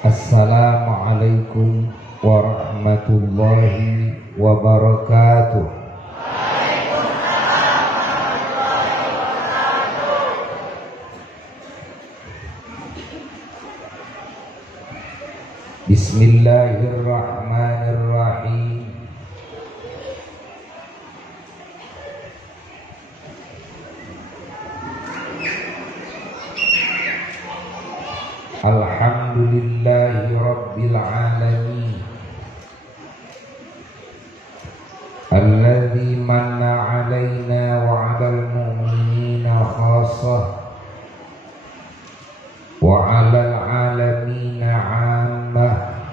Assalamualaikum warahmatullahi wabarakatuh. Bismillahirrahmanirrahim. Alhamdulillahi rabbil alamin, alladzi manna alaina wa 'alal mu'minina khassah wa 'alal 'alamina 'ammah.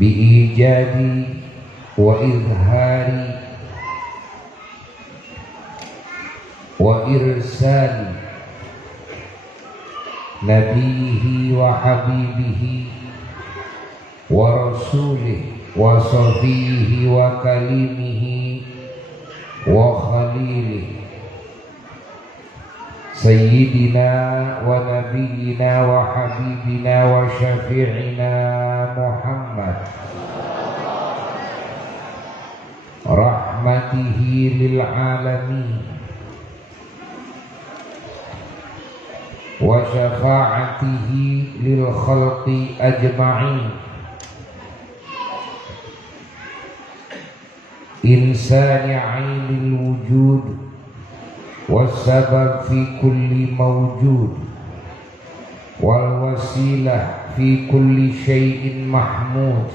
Bi'ijadi wa izhari wa irsali nabihi wa habibihi wa rasulih wa safihi wa kalimihi wa khalilih sayyidina wa nabiyina wa habibina wa syafi'ina Muhammad rahmatihi lil alamin wa syafa'atihi lil khalqi ajma'in insani 'ainil wujud was-sabab fi kulli mawjud wal wasilah fi kulli syai'in mahmud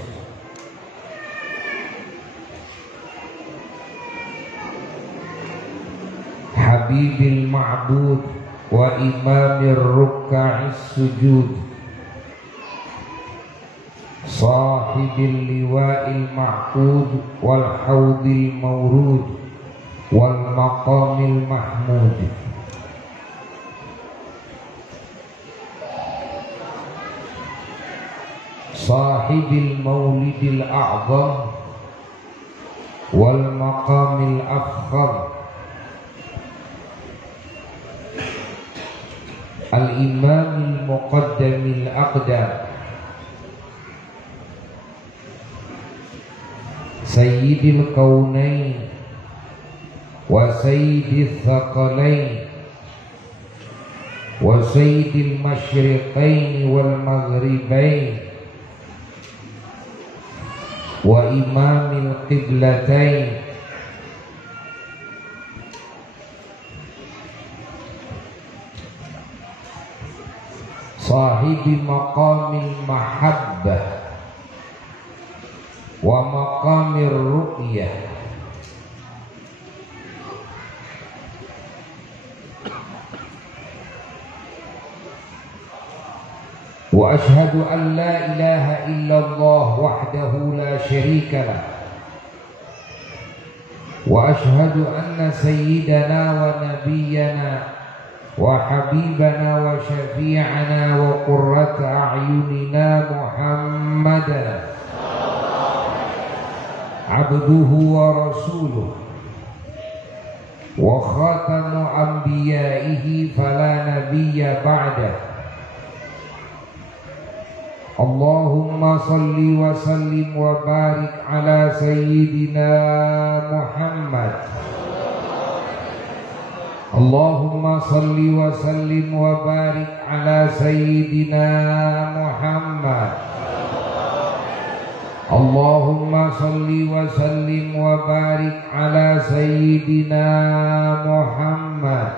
habibil ma'bud wa imamir ruka'is sujud sahibil liwa'il ma'qud wal hawdil mawrud wal maqamil mahmud sahibil maulidil a'zam wal maqamil afkhar al-imamil muqaddamil aqdam sayyidil kaunain wa sayyidil thaqalain wa sayyidil masyriqain wal maghribain wa imamil qiblatain sahibi maqamil mahabbah wa maqamir ru'yah wa ashhadu an la ilaha illallah wahdahu la syarika lah wa ashhadu anna sayyidana wa nabiyyana wa habibana wa syafi'ana wa qurrata a'yunina Muhammadan abduhu wa rasuluh wa khatamu anbiya'ihi fala nabiyya ba'dah. Allahumma salli wa sallim wa barik ala sayyidina Muhammad. Allahumma salli wa sallim wa barik ala sayyidina Muhammad. Allahumma salli wa sallim wa barik ala sayyidina Muhammad.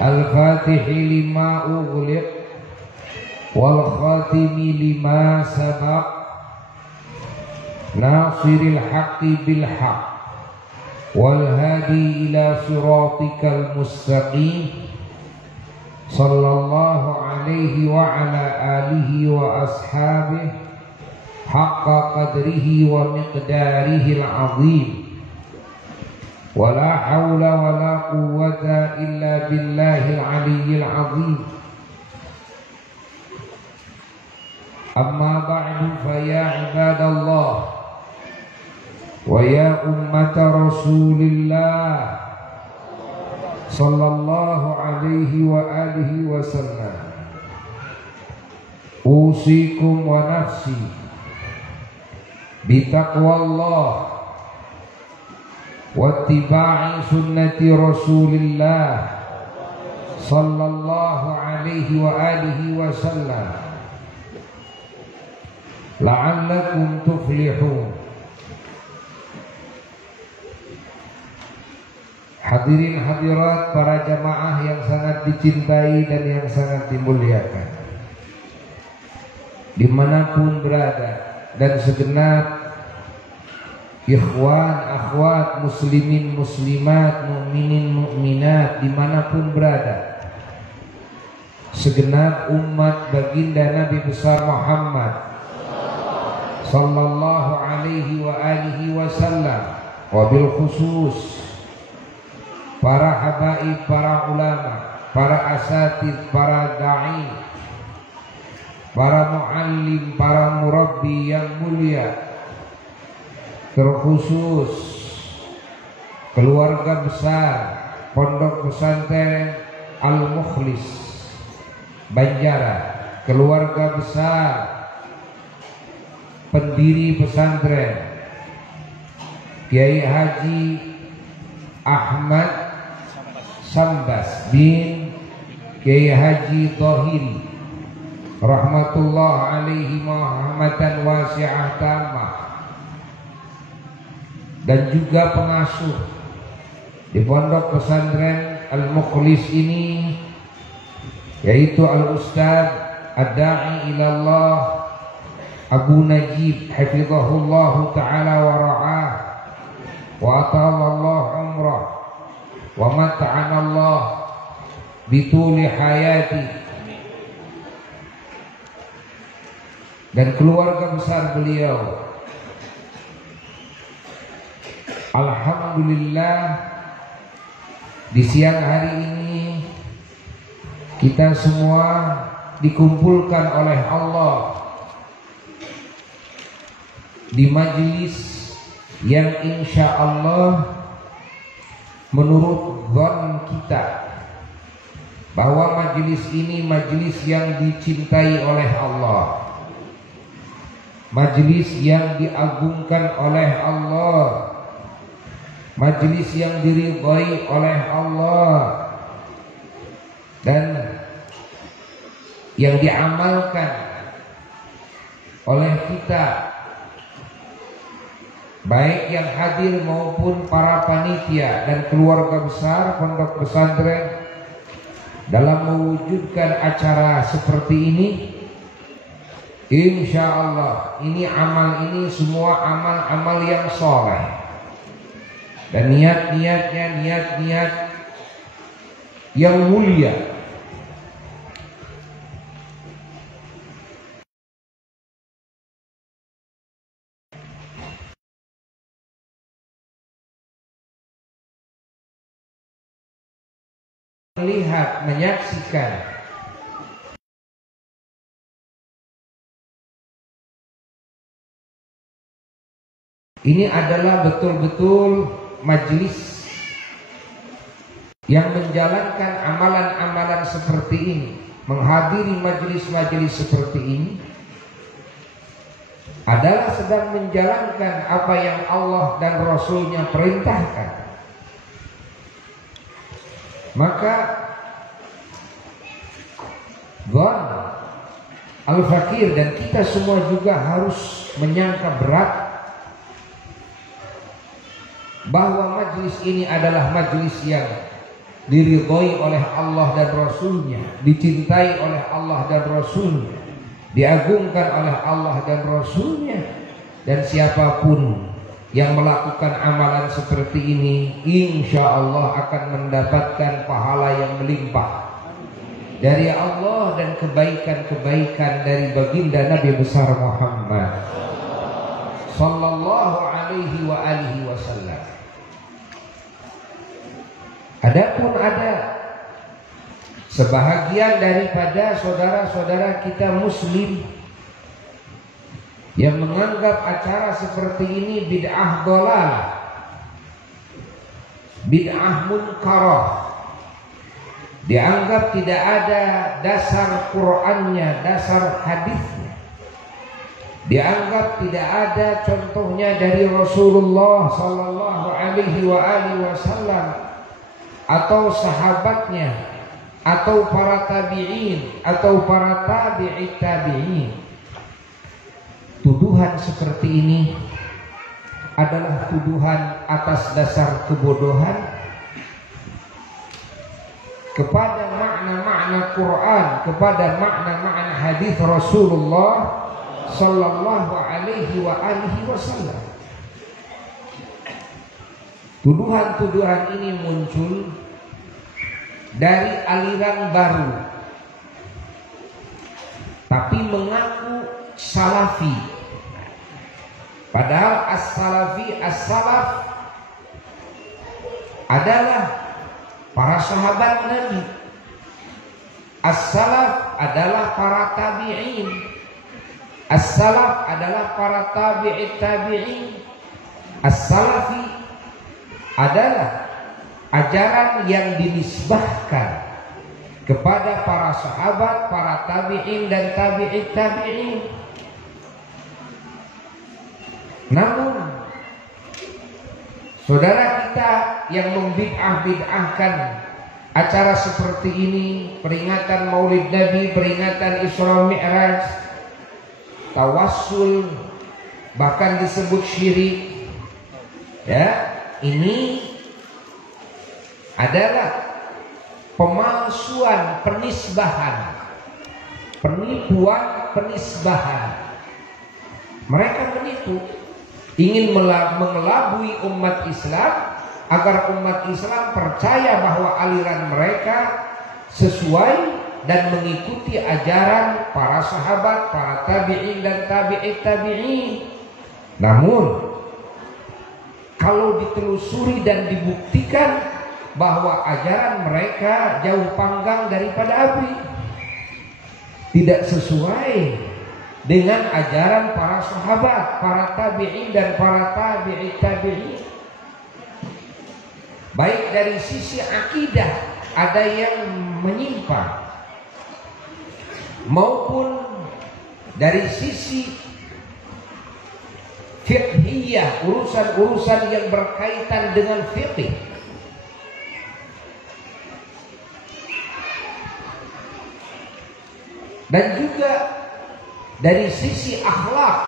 Al-Fatihi lima ughliq wal khatimi lima sabaq nasiril haqqi bil haqq wal hadi ila siratikal mustaqim sallallahu alaihi wa ala alihi wa ashabihi haqqa qadrihi wa miqdarihi al-azim wa la hawla wa la quwwata illa billahil aliyyil azim. Amma ba'du fa ya ibadallah wa ya ummata rasulillah sallallahu alaihi wa alihi wasallam. Usikum wa nafsi bitaqwallah wa ittiba'i sunnati Rasulillah sallallahu alaihi wa alihi wasallam la'allakum tuflihun. Hadirin hadirat para jamaah yang sangat dicintai dan yang sangat dimuliakan, dimanapun berada, dan segenap ikhwan akhwat muslimin muslimat mukminin mukminat dimanapun berada, segenap umat baginda Nabi besar Muhammad sallallahu alaihi wa alihi wasallam, wabil khusus para habaib, para ulama, para asatid, para da'i, para muallim, para murabbi yang mulia, terkhusus keluarga besar Pondok Pesantren Al-Mukhlis Banjara, keluarga besar pendiri pesantren Kiai Haji Ahmad Sambas bin Kiai Haji Thohiri rahmatullah alaihi rahmatan wasi'ah tamah, dan juga pengasuh di Pondok Pesantren Al-Mukhlis ini, yaitu Al-Ustaz Ad-Da'i Ilallah Abu Najib hafizahullah ta'ala wa ra'ah wa atalallahu umrah wa mata'anallah bituli hayati, dan keluarga besar beliau. Alhamdulillah, di siang hari ini kita semua dikumpulkan oleh Allah di majelis yang insya Allah menurut zon kita bahwa majelis ini majelis yang dicintai oleh Allah, majelis yang diagungkan oleh Allah, majelis yang diridhai oleh Allah, dan yang diamalkan oleh kita, baik yang hadir maupun para panitia dan keluarga besar Pondok Pesantren, dalam mewujudkan acara seperti ini. Insya Allah ini amal ini semua amal-amal yang soleh, dan niat-niatnya niat-niat yang mulia. Melihat, menyaksikan ini adalah betul-betul majelis yang menjalankan amalan-amalan seperti ini, menghadiri majelis-majelis seperti ini adalah sedang menjalankan apa yang Allah dan Rasulnya perintahkan. Maka Gon Al-Fakir dan kita semua juga harus menyangka berat bahwa majelis ini adalah majelis yang diridhoi oleh Allah dan Rasulnya, dicintai oleh Allah dan Rasulnya, diagungkan oleh Allah dan Rasulnya, dan siapapun yang melakukan amalan seperti ini insya Allah akan mendapatkan pahala yang melimpah dari Allah dan kebaikan-kebaikan dari baginda Nabi besar Muhammad sallallahu alaihi wa alihi wasallam. Adapun ada sebahagian daripada saudara-saudara kita muslim yang menganggap acara seperti ini bid'ah dhalalah, bid'ah munkarah, dianggap tidak ada dasar Qur'annya, dasar hadisnya, dianggap tidak ada contohnya dari Rasulullah sallallahu alaihi wasallam atau sahabatnya atau para tabi'in atau para tabi'it tabi'in. Tuduhan seperti ini adalah tuduhan atas dasar kebodohan kepada makna-makna Quran, kepada makna-makna hadis Rasulullah sallallahu alaihi wasallam. Tuduhan-tuduhan ini muncul dari aliran baru, tapi mengaku salafi. Padahal as-salafi, as-salaf adalah para sahabat Nabi. As-salaf adalah para tabi'in. As-salaf adalah para tabi'it tabi'in. As-salafi adalah ajaran yang dinisbahkan kepada para sahabat, para tabi'in dan tabi'it tabi'in. Namun saudara kita yang membid'ah-bid'ahkan acara seperti ini, peringatan Maulid Nabi, peringatan Isra Mi'raj, tawassul, bahkan disebut syirik, ya, ini adalah pemalsuan, penisbahan, penipuan, penisbahan. Mereka menipu, ingin mengelabui umat Islam agar umat Islam percaya bahwa aliran mereka sesuai dan mengikuti ajaran para sahabat, para tabi'in dan tabi'it tabi'in. Namun kalau ditelusuri dan dibuktikan bahwa ajaran mereka jauh panggang daripada api, tidak sesuai dengan ajaran para sahabat, para tabi'in dan para tabi'it tabi'in. Baik dari sisi akidah ada yang menyimpang, maupun dari sisi fiqhiyah, urusan-urusan yang berkaitan dengan fiqh. Dan juga dari sisi akhlak.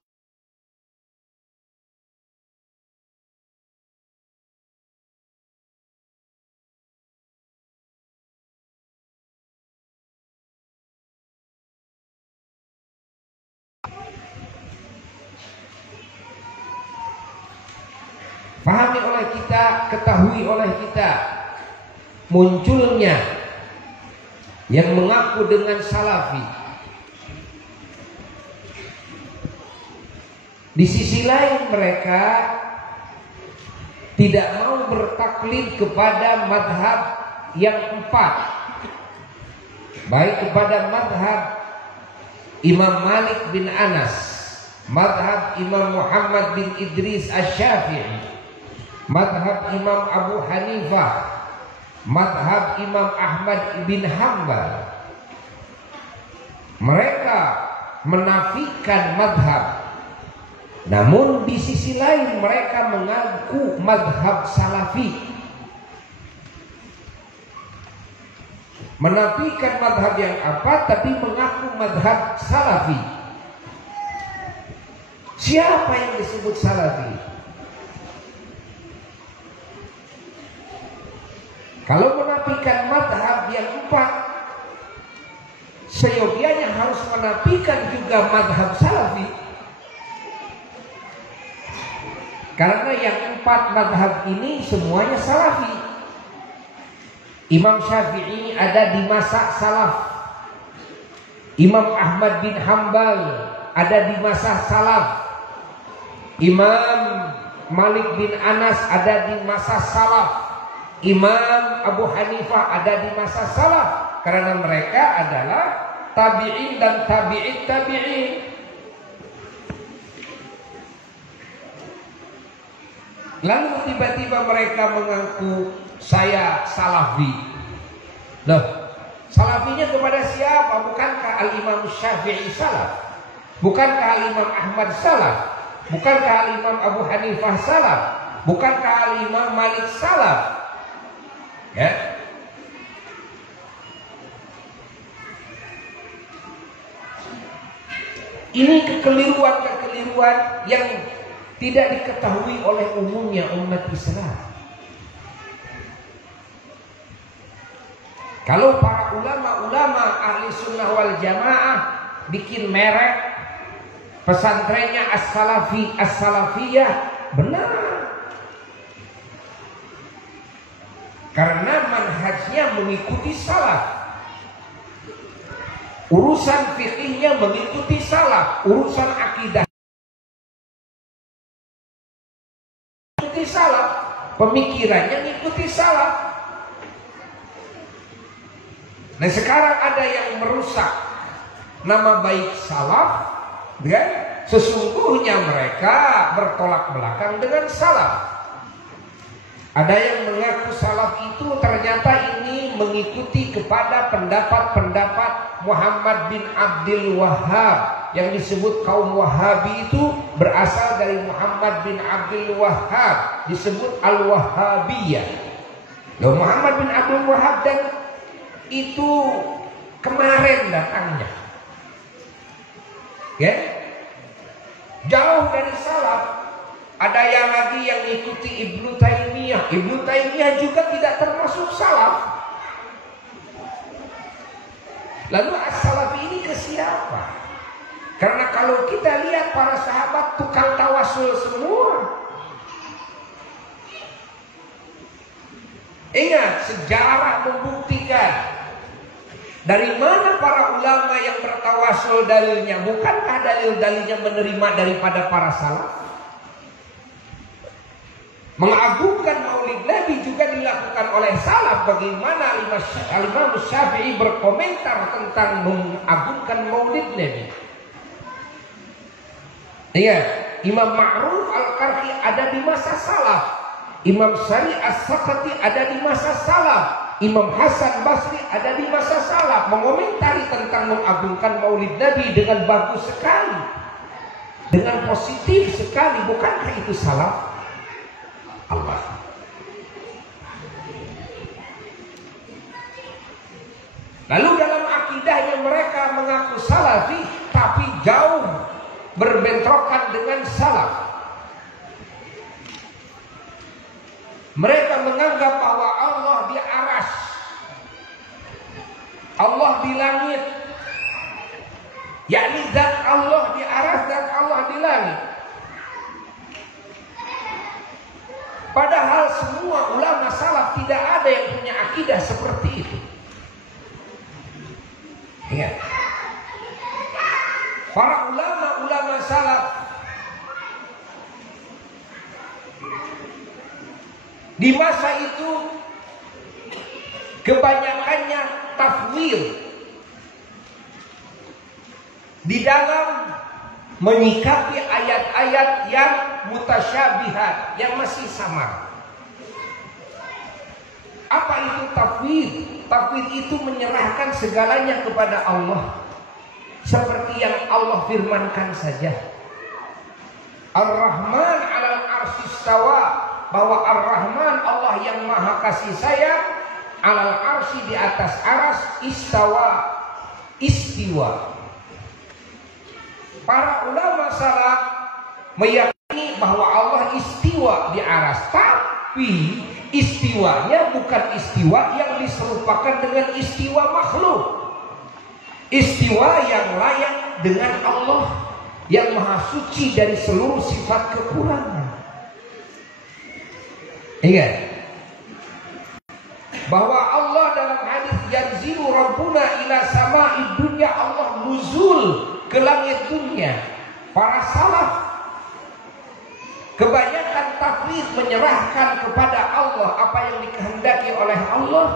Pahami oleh kita, ketahui oleh kita munculnya yang mengaku dengan salafi. Di sisi lain mereka tidak mau bertaklid kepada madhab yang empat, baik kepada madhab Imam Malik bin Anas, madhab Imam Muhammad bin Idris Asy-Syafi'i, madhab Imam Abu Hanifah, madhab Imam Ahmad bin Hanbal. Mereka menafikan madhab, namun di sisi lain mereka mengaku madhab salafi. Menafikan madhab yang apa, tapi mengaku madhab salafi. Siapa yang disebut salafi? Kalau menafikan madhab yang empat, seyogianya harus menafikan juga madhab salafi. Karena yang empat madhab ini semuanya salafi. Imam Syafi'i ada di masa salaf, Imam Ahmad bin Hanbal ada di masa salaf, Imam Malik bin Anas ada di masa salaf, Imam Abu Hanifah ada di masa salaf. Karena mereka adalah tabi'in dan tabi'it tabi'in. Lalu tiba-tiba mereka mengaku saya salafi. Loh, Salafinya kepada siapa? Bukankah Al-Imam Syafi'i salaf? Bukankah Al-Imam Ahmad salaf? Bukankah Al-Imam Abu Hanifah salaf? Bukankah Al-Imam Malik salaf? Ya. Ini kekeliruan-kekeliruan yang tidak diketahui oleh umumnya umat Islam. Kalau para ulama-ulama ahli sunnah wal jamaah bikin merek pesantrennya as-salafi, as-salafiyah, benar. Karena manhajnya mengikuti salaf. Urusan fikihnya mengikuti salaf, urusan akidah mengikuti salaf, pemikirannya mengikuti salaf. Nah sekarang ada yang merusak nama baik salaf, kan? Sesungguhnya mereka bertolak belakang dengan salaf. Ada yang mengaku salaf itu ternyata ini mengikuti kepada pendapat-pendapat Muhammad bin Abdul Wahhab. Yang disebut kaum Wahabi itu berasal dari Muhammad bin Abdul Wahhab, disebut Al-Wahhabiyah. Loh, Muhammad bin Abdul Wahhab dan itu kemarin datangnya, ya, jauh dari salaf. Ada yang lagi yang mengikuti Ibnu Taimiyah. Ibnu Taimiyah juga tidak termasuk salaf. Lalu as-salafi ini ke siapa? Karena kalau kita lihat para sahabat tukang tawasul semua. Ingat, sejarah membuktikan. Dari mana para ulama yang bertawasul dalilnya? Bukankah dalil-dalilnya menerima daripada para salaf? Mengagungkan maulid Nabi juga dilakukan oleh salaf. Bagaimana Imam Syafi'i berkomentar tentang mengagungkan maulid Nabi? Iya, Imam Ma'ruf Al-Qarhi ada di masa salaf. Imam Syari As-Sakati ada di masa salaf. Imam Hasan Basri ada di masa salaf, mengomentari tentang mengagungkan maulid Nabi dengan bagus sekali, dengan positif sekali. Bukankah itu salaf? Allah. Lalu dalam akidahnya mereka mengaku salafi, tapi jauh berbentrokan dengan salaf. Mereka menganggap bahwa Allah di aras, Allah di langit, yakni zat Allah di aras dan Allah di langit. Padahal semua ulama salaf tidak ada yang punya akidah seperti itu. Ingat, para ulama-ulama salaf di masa itu kebanyakannya tafwid di dalam menyikapi ayat-ayat yang mutasyabihat, yang masih samar. Apa itu tafwid? Tafwid itu menyerahkan segalanya kepada Allah, seperti yang Allah firmankan saja. Ar-Rahman 'alal 'arsy istawa, bahwa Ar-Rahman Allah yang maha kasih sayang, 'alal 'arsy di atas aras, istawa istiwa. Para ulama salaf meyakini bahwa Allah istiwa di aras, tapi istiwanya bukan istiwa yang diserupakan dengan istiwa makhluk. Istiwa yang layak dengan Allah yang maha suci dari seluruh sifat kekurangan. Ingat bahwa Allah dalam hadis yanzilu rabbuna ila sama'id dunya, Allah nuzul ke langit dunia. Para salaf kebanyakan tafwid menyerahkan kepada Allah apa yang dikehendaki oleh Allah,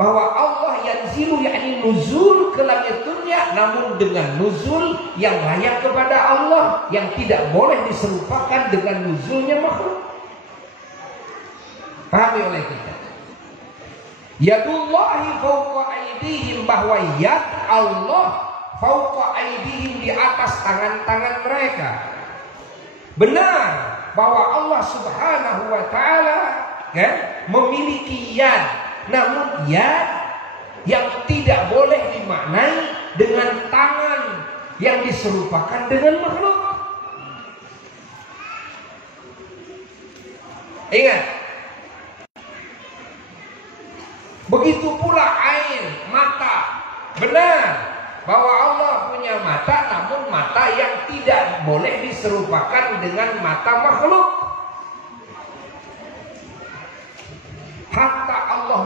bahwa Allah yanzilu yakni nuzul ke langit dunia, namun dengan nuzul yang layak kepada Allah, yang tidak boleh diserupakan dengan nuzulnya makhluk. Pahami oleh kita. Yadullahi fauqa aydihim, bahwa yad Allah fauqa aydihim, di atas tangan-tangan mereka. Benar bahwa Allah Subhanahu wa taala memiliki yad, namun yad yang tidak boleh dimaknai dengan tangan yang diserupakan dengan makhluk. Ingat, begitu pula ain, mata. Benar bahwa Allah punya mata, namun mata yang tidak boleh diserupakan dengan mata makhluk. Hatta Allah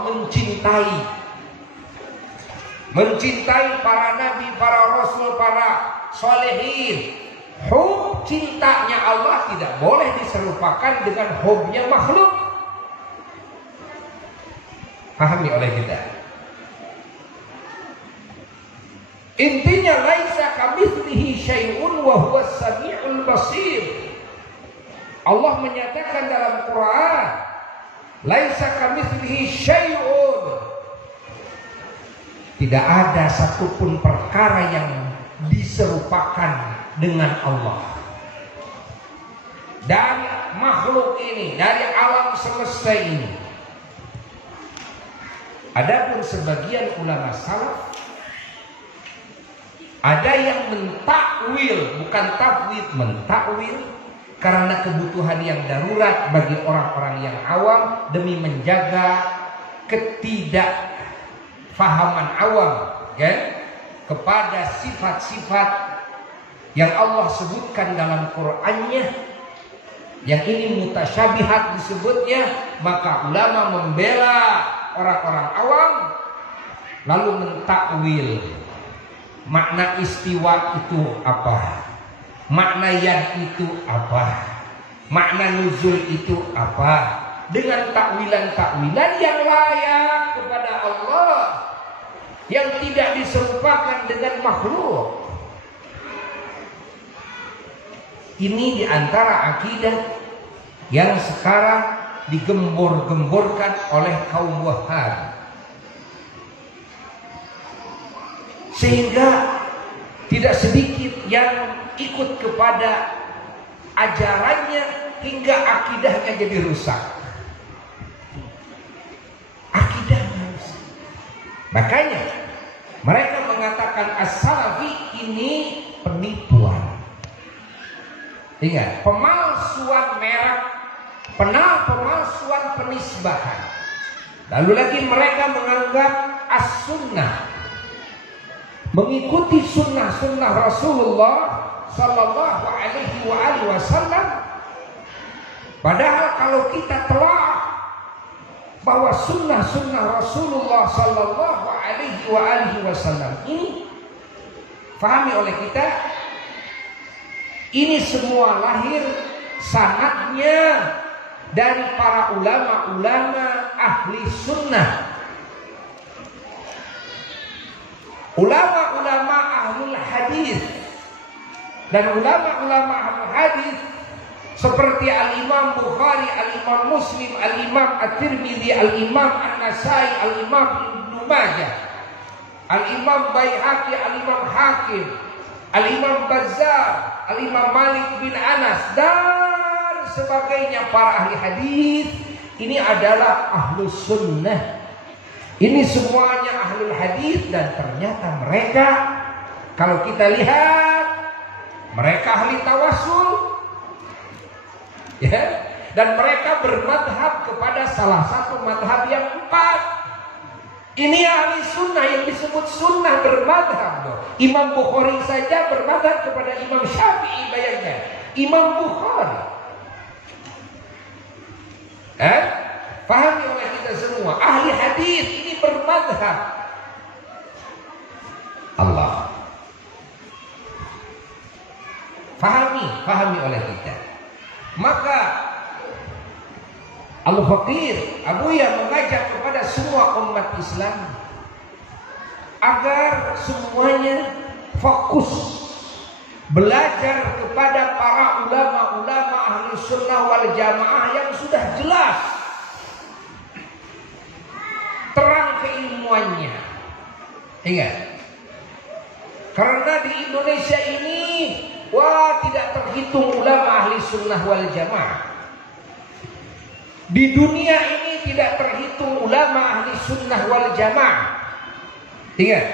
mencintai para nabi, para rasul, para solehin. Hub cintanya Allah tidak boleh diserupakan dengan hubnya makhluk. Pahami oleh kita. Intinya laisa kamitslihi syai'un wa huwas samiul basir. Allah menyatakan dalam Quran, laisa kamitslihi syai'un. Tidak ada satupun perkara yang diserupakan dengan Allah. Dari makhluk ini, dari alam semesta ini. Adapun sebagian ulama salaf, ada yang mentakwil, bukan tafwid, mentakwil karena kebutuhan yang darurat bagi orang-orang yang awam demi menjaga ketidakfahaman awam, kepada sifat-sifat yang Allah sebutkan dalam Qur'annya, yang ini mutasyabihat disebutnya. Maka ulama membela orang-orang awam lalu mentakwil makna istiwa itu apa, makna yad itu apa, makna nuzul itu apa, dengan takwilan-takwilan yang layak kepada Allah, yang tidak diserupakan dengan makhluk. Ini diantara akidah yang sekarang digembor-gemborkan oleh kaum Wahhabi, sehingga tidak sedikit yang ikut kepada ajarannya hingga akidahnya jadi rusak. Akidahnya rusak. Makanya mereka mengatakan as-salafi ini penipuan. Ingat, pemalsuan merek, pemalsuan penisbahan. Lalu lagi mereka menganggap as-sunnah, mengikuti sunnah-sunnah Rasulullah Sallallahu Alaihi Wasallam. Padahal kalau kita telah bahwa sunnah-sunnah Rasulullah Sallallahu Alaihi Wasallam ini pahami oleh kita, ini semua lahir sanadnya dari para ulama-ulama ahli sunnah, ulama-ulama ahlul hadis, dan ulama-ulama ahlul hadis seperti Al-Imam Bukhari, Al-Imam Muslim, Al-Imam At-Tirmidzi, Al-Imam An-Nasai, Al-Imam Ibnu Majah, Al-Imam Baihaqi, Al-Imam Hakim, Al-Imam Bazzar, Al-Imam Malik bin Anas, dan sebagainya para ahli hadis. Ini adalah ahlus sunnah. Ini semuanya ahlul hadis, dan ternyata mereka, kalau kita lihat, mereka ahli tawassul, ya, dan mereka bermadhab kepada salah satu madhab yang 4. Ini ahli sunnah yang disebut sunnah bermadhab. Imam Bukhari saja bermadhab kepada Imam Syafi'i, bayangkan. Imam Bukhari. Pahami oleh kita semua, ahli hadis ini bermadhab. Allah. Pahami oleh kita. Maka Al-Faqir Abuya mengajak kepada semua umat Islam agar semuanya fokus belajar kepada para ulama-ulama ahli sunnah wal jamaah yang sudah jelas terang keilmuannya. Ingat, karena di Indonesia ini tidak terhitung ulama ahli sunnah wal jamaah. Di dunia ini tidak terhitung ulama ahli sunnah wal jamaah. Ingat,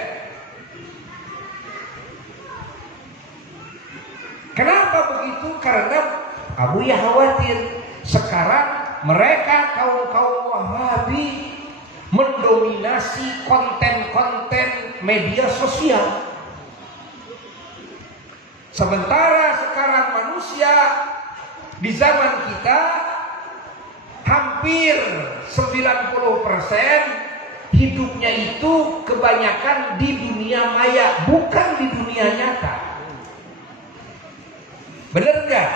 kenapa begitu? Karena Abu ya khawatir sekarang mereka kaum Wahabi mendominasi konten-konten media sosial. Sementara sekarang manusia di zaman kita hampir 90% hidupnya itu kebanyakan di dunia maya, bukan di dunia nyata. Bener nggak?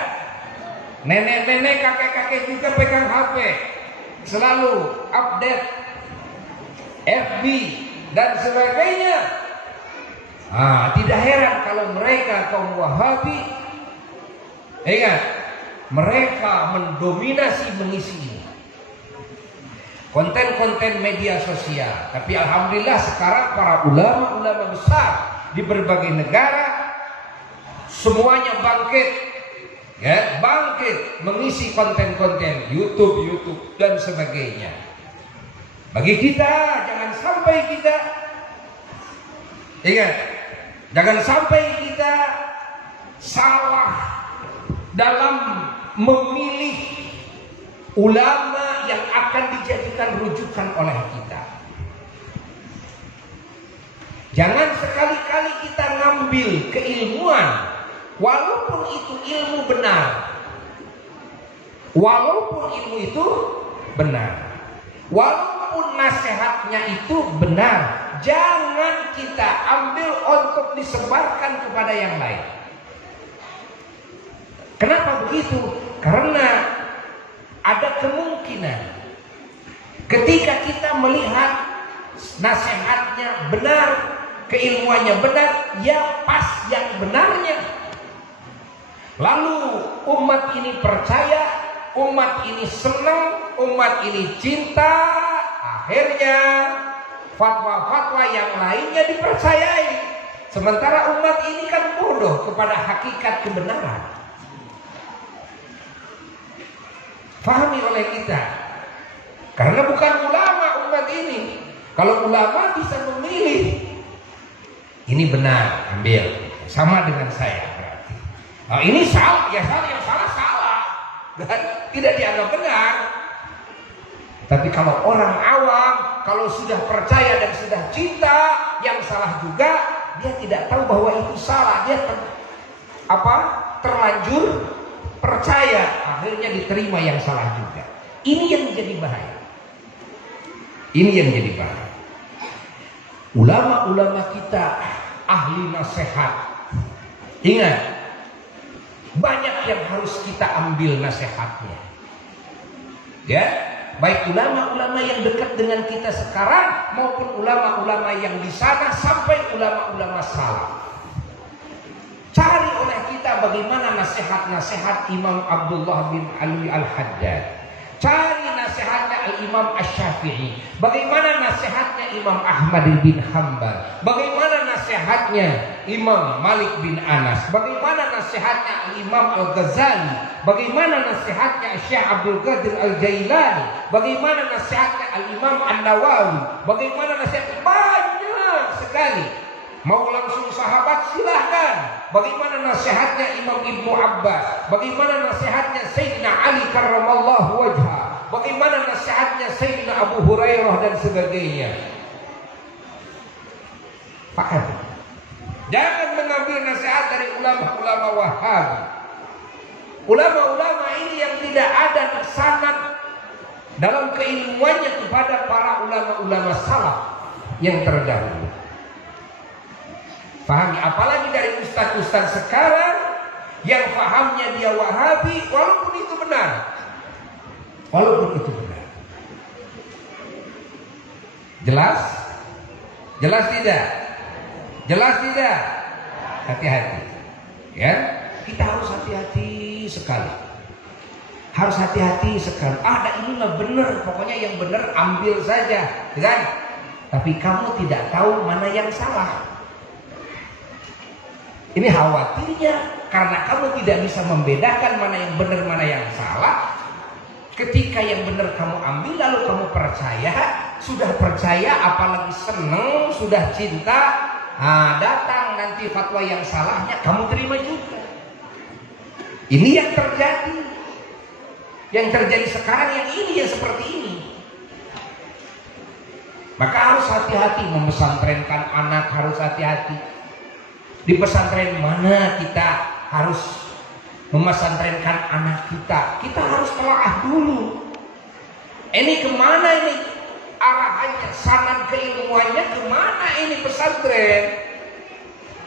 Nenek-nenek, kakek-kakek juga pegang HP, selalu update FB dan sebagainya. Tidak heran kalau mereka kaum Wahabi, ingat, mereka mendominasi mengisi konten-konten media sosial. Tapi alhamdulillah sekarang para ulama-ulama besar di berbagai negara semuanya bangkit, bangkit mengisi konten-konten YouTube dan sebagainya. Bagi kita, jangan sampai kita ingat, jangan sampai kita salah dalam memilih ulama yang akan dijadikan rujukan oleh kita. Jangan sekali-kali kita ngambil keilmuan, walaupun itu ilmu benar, walaupun nasihatnya itu benar, jangan kita ambil untuk disebarkan kepada yang lain. Kenapa begitu? Karena ada kemungkinan ketika kita melihat nasihatnya benar, keilmuannya benar, ya pas yang benarnya, lalu umat ini percaya, umat ini senang, umat ini cinta, akhirnya fatwa-fatwa yang lainnya dipercayai. Sementara umat ini kan bodoh kepada hakikat kebenaran. Fahami oleh kita, karena bukan ulama umat ini. Kalau ulama bisa memilih, ini benar, ambil, sama dengan saya berarti. Ini salah, ya salah, yang salah, dan tidak dianggap benar. Tapi kalau orang awam, kalau sudah percaya dan sudah cinta, yang salah juga, dia tidak tahu bahwa itu salah. Dia terlanjur percaya, akhirnya diterima yang salah juga. Ini yang menjadi bahaya. Ulama-ulama kita ahli nasihat. Ingat, banyak yang harus kita ambil nasihatnya. Ya, baik ulama-ulama yang dekat dengan kita sekarang maupun ulama-ulama yang di sana sampai ulama-ulama salaf. Cari oleh kita bagaimana nasihat-nasihat Imam Abdullah bin Ali Al-Haddad. Cari nasihatnya Al-Imam Asy-Syafi'i. Bagaimana nasihatnya Imam Ahmad bin Hanbal. Bagaimana nasihatnya Imam Malik bin Anas. Bagaimana nasihatnya Imam Al-Ghazali. Bagaimana nasihatnya Syekh Abdul Qadir Al-Jailani. Bagaimana nasihatnya Al-Imam An-Nawawi. Bagaimana nasihatnya, banyak sekali. Mau langsung sahabat silahkan. Bagaimana nasihatnya Imam Ibnu Abbas. Bagaimana nasihatnya Sayyidina Ali karramallahu wajha. Bagaimana nasihatnya Sayyidina Abu Hurairah dan sebagainya. Paham? Jangan mengambil nasihat dari ulama-ulama Wahabi. Ulama-ulama ini yang tidak ada sanad dalam keilmuannya kepada para ulama-ulama salaf yang terdahulu. Pahami, apalagi dari ustaz-ustaz sekarang yang pahamnya dia Wahabi, walaupun itu benar. Jelas? Jelas tidak? Jelas tidak? Hati-hati. Ya, kita harus hati-hati sekali. Harus hati-hati sekali. Ini mah benar, pokoknya yang benar ambil saja, kan? tapi kamu tidak tahu mana yang salah. Ini khawatirnya karena kamu tidak bisa membedakan mana yang benar mana yang salah. Ketika yang benar kamu ambil lalu kamu percaya, sudah percaya apalagi seneng, sudah cinta, datang nanti fatwa yang salahnya kamu terima juga. Ini yang terjadi. Yang terjadi sekarang yang seperti ini. Maka harus hati-hati memesantrenkan anak, harus hati-hati. Di pesantren mana kita harus memesantrenkan anak kita? Kita harus telaah dulu. Ini kemana ini arahannya, sanad keilmuannya kemana ini pesantren?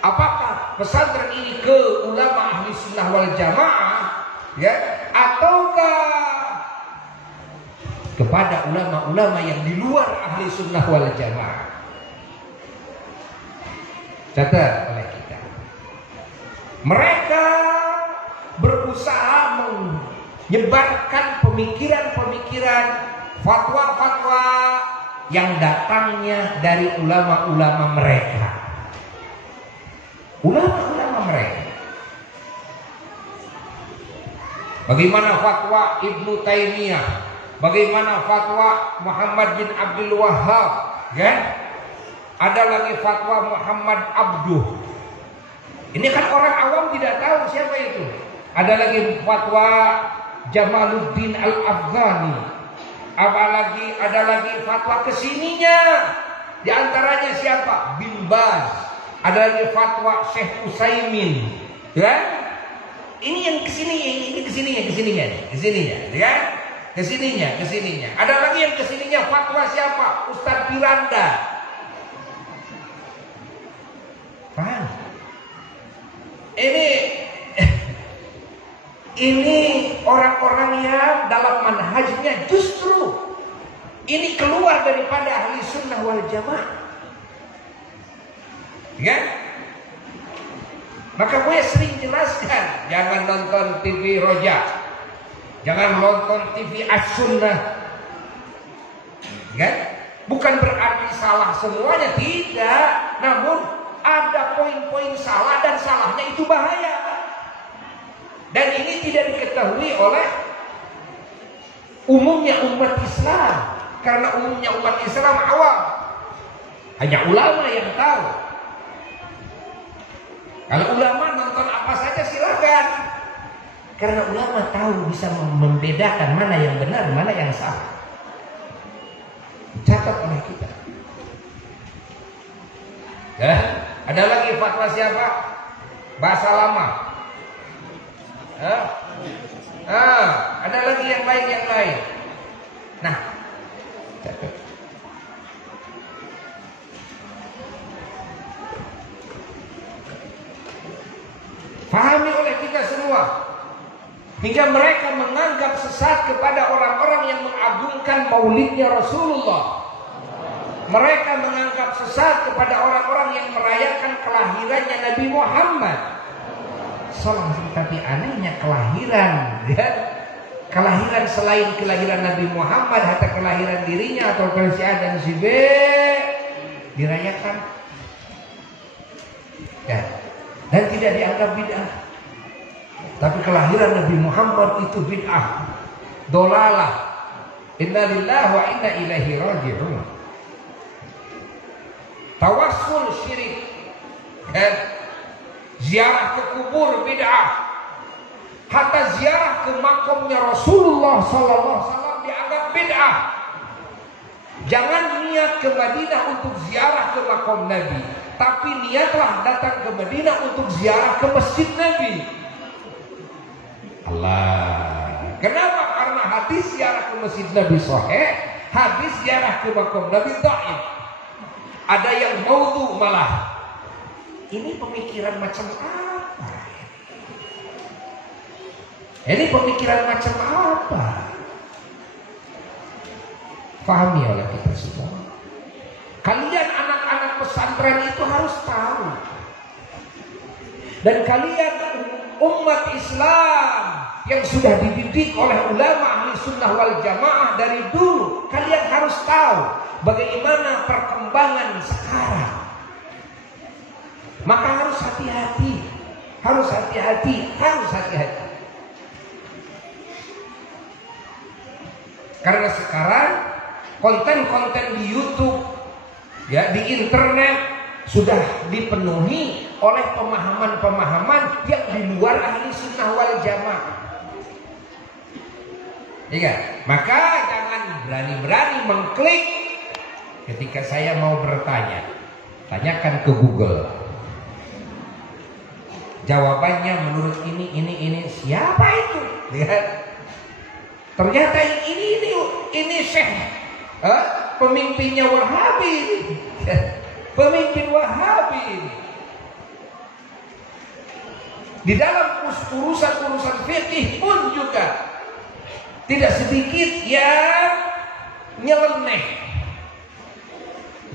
Apakah pesantren ini ke ulama ahli sunnah wal jamaah, ya, ataukah kepada ulama-ulama yang di luar ahli sunnah wal jamaah? Catat oleh kita. Mereka berusaha menyebarkan pemikiran-pemikiran, fatwa-fatwa yang datangnya dari ulama-ulama mereka. Ulama-ulama mereka. Bagaimana fatwa Ibnu Taimiyah, bagaimana fatwa Muhammad bin Abdul Wahhab, kan? Ada lagi fatwa Muhammad Abduh. Ini kan orang awam tidak tahu siapa itu. Ada lagi fatwa Jamaluddin Al-Afghani. Ada lagi fatwa kesininya. Di antaranya siapa? Bin Baz. Ada lagi fatwa Syekh Utsaimin. Ya? Ini yang kesininya, ya? Kesininya. Ada lagi yang kesininya fatwa siapa? Ustadz Piranda. Paham? Ini orang-orang yang dalam manhajnya justru ini keluar daripada ahli sunnah wal jamaah, ya. Maka gue sering jelaskan, jangan nonton TV Roja, jangan nonton TV As-Sunnah, ya. Bukan berarti salah semuanya, tidak. Namun ada poin-poin salah dan salahnya itu bahaya. Dan ini tidak diketahui oleh umumnya umat Islam. Karena umumnya umat Islam awam. Hanya ulama yang tahu. Kalau ulama nonton apa saja silakan. Karena ulama tahu bisa membedakan mana yang benar, mana yang salah. Catat oleh kita. Ya, ada lagi fatwa siapa? Bahasa lama. Ada lagi yang lain. Nah, pahami oleh kita semua, hingga mereka menganggap sesat kepada orang-orang yang mengagungkan maulidnya Rasulullah. Mereka menganggap sesat kepada orang-orang yang merayakan kelahirannya Nabi Muhammad. Tapi anehnya kelahiran, ya? Kelahiran selain kelahiran Nabi Muhammad, hatta kelahiran dirinya atau si A dan si B dirayakan, ya, dan tidak dianggap bid'ah. Tapi kelahiran Nabi Muhammad itu bid'ah, dolalah. Inna lillahi wa inna ilaihi raji'un. Tawassul syirik, dan ziarah ke kubur bid'ah. Hatta ziarah ke makamnya Rasulullah SAW dianggap bid'ah. Jangan niat ke Madinah untuk ziarah ke makam Nabi, tapi niatlah datang ke Madinah untuk ziarah ke masjid Nabi. Allah. Kenapa? Karena hadis ziarah ke masjid Nabi sahih, hadis ziarah ke makam Nabi dhaif. Ada yang maudhu malah. Ini pemikiran macam apa? Ini pemikiran macam apa? Pahami oleh kita semua. Kalian anak-anak pesantren itu harus tahu. Dan kalian umat Islam yang sudah dididik oleh ulama ahli sunnah wal jamaah dari dulu, kalian harus harus tahu bagaimana perkembangan sekarang. Maka harus hati-hati, harus hati-hati, harus hati-hati. Karena sekarang konten-konten di YouTube, ya, di internet sudah dipenuhi oleh pemahaman-pemahaman yang di luar ahli sunnah wal jamaah. Iya, maka jangan berani-berani mengklik ketika saya mau bertanya. Tanyakan ke Google. Jawabannya menurut ini, siapa itu? Lihat. Ternyata ini Syekh, pemimpinnya Wahabi, pemimpin Wahabi. Di dalam urusan-urusan fikih pun juga tidak sedikit yang nyeleneh.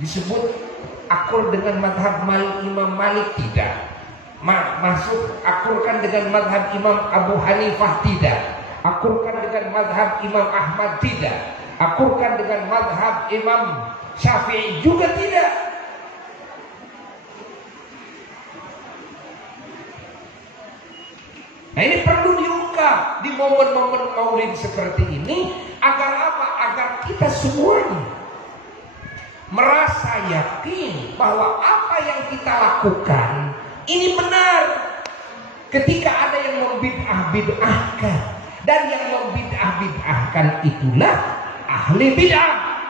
Disebut akur dengan madhab Imam Malik, tidak. Masuk akurkan dengan madhab Imam Abu Hanifah, tidak. Akurkan dengan madhab Imam Ahmad, tidak. Akurkan dengan madhab Imam Syafi'i, juga tidak. Nah, ini perlu diungkap di momen-momen maulid seperti ini. Agar apa? Agar kita semuanya merasa yakin bahwa apa yang kita lakukan ini benar. Ketika ada yang membid'ah-bid'ahkan, dan yang membid'ah-bid'ahkan itulah ahli bid'ah.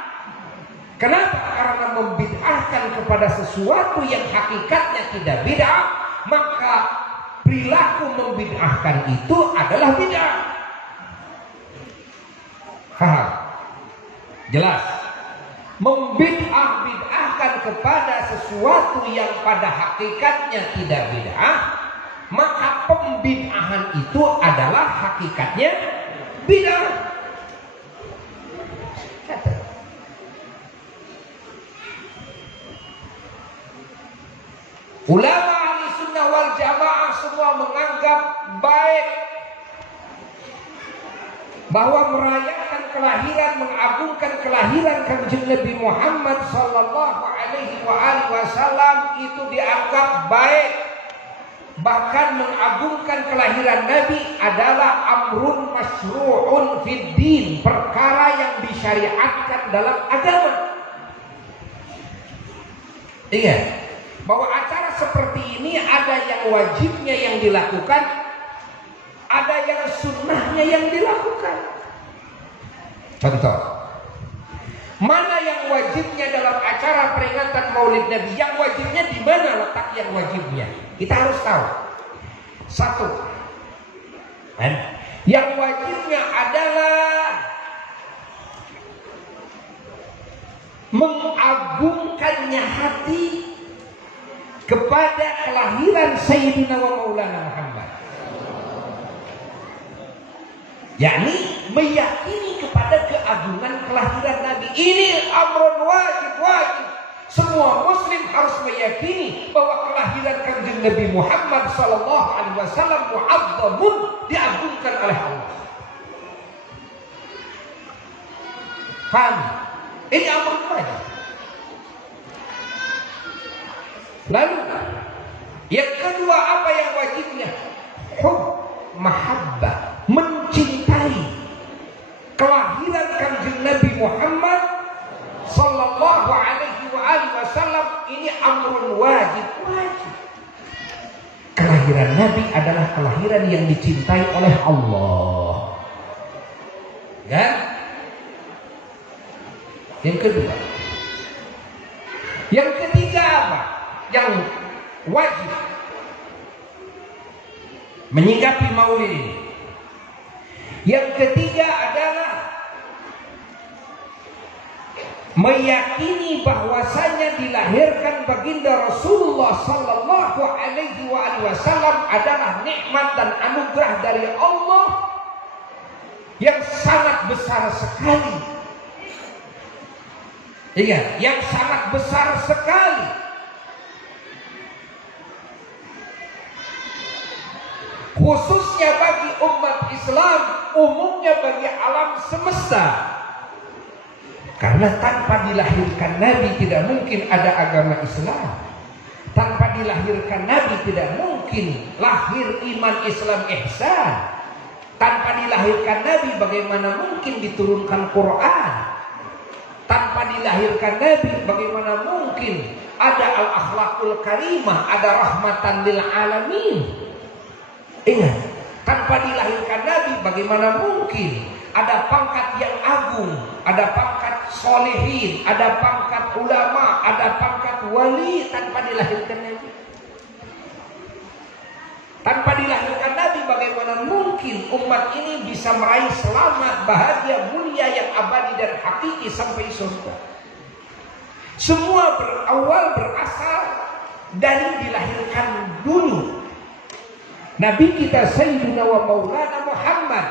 Kenapa? Karena membid'ahkan kepada sesuatu yang hakikatnya tidak bid'ah, maka perilaku membid'ahkan itu adalah bid'ah. Paham? Jelas? Membid'ah-bid'ahkan kepada sesuatu yang pada hakikatnya tidak bid'ah, maka pembid'ahan itu adalah hakikatnya bid'ah. Ulama ahli sunnah wal jamaah semua menganggap baik bahwa merayakan kelahiran, mengagungkan kelahiran Kanjeng Nabi Muhammad sallallahu alaihi wasallam itu dianggap baik. Bahkan mengagungkan kelahiran Nabi adalah amrun masyru'un fid din, perkara yang disyariatkan dalam agama. Iya. Bahwa acara seperti ini ada yang wajibnya yang dilakukan, ada yang sunnahnya yang dilakukan. Contoh, mana yang wajibnya dalam acara peringatan Maulid Nabi? Yang wajibnya di mana letak yang wajibnya? Kita harus tahu. Satu, yang wajibnya adalah mengagungkannya hati kepada kelahiran Sayyidina wa Maulana Muhammad, yakni meyakini kepada keagungan kelahiran Nabi. Ini amrun wajib. Semua muslim harus meyakini bahwa kelahiran Kanjeng Nabi Muhammad sallallahu alaihi wasallam mu'azzamun, diagungkan oleh Allah. Paham? Ini amrun wajib. Lalu yang kedua, apa yang wajibnya? Mahabbah, mencintai kelahiran Kanjeng Nabi Muhammad sallallahu alaihi wasallam. Ini amrun wajib. Kelahiran Nabi adalah kelahiran yang dicintai oleh Allah. Ya? Yang kedua. Yang ketiga apa? Yang wajib menyikapi maulid ini. Yang ketiga adalah meyakini bahwasanya dilahirkan baginda Rasulullah sallallahu alaihi wasallam adalah nikmat dan anugerah dari Allah yang sangat besar sekali. Ingat, yang sangat besar sekali. Khususnya bagi umat Islam, umumnya bagi alam semesta. Karena tanpa dilahirkan Nabi tidak mungkin ada agama Islam. Tanpa dilahirkan Nabi tidak mungkin lahir iman Islam ihsan. Tanpa dilahirkan Nabi bagaimana mungkin diturunkan Quran? Tanpa dilahirkan Nabi bagaimana mungkin ada al-akhlaqul karimah, ada rahmatan lil alamin? Ingat, tanpa dilahirkan Nabi bagaimana mungkin ada pangkat yang agung, ada pangkat solehin, ada pangkat ulama, ada pangkat wali tanpa dilahirkan Nabi. Tanpa dilahirkan Nabi bagaimana mungkin umat ini bisa meraih selamat, bahagia, mulia yang abadi dan hakiki sampai surga. Semua berasal dari dilahirkan dulu. Nabi kita Sayyidina wa Maulana Muhammad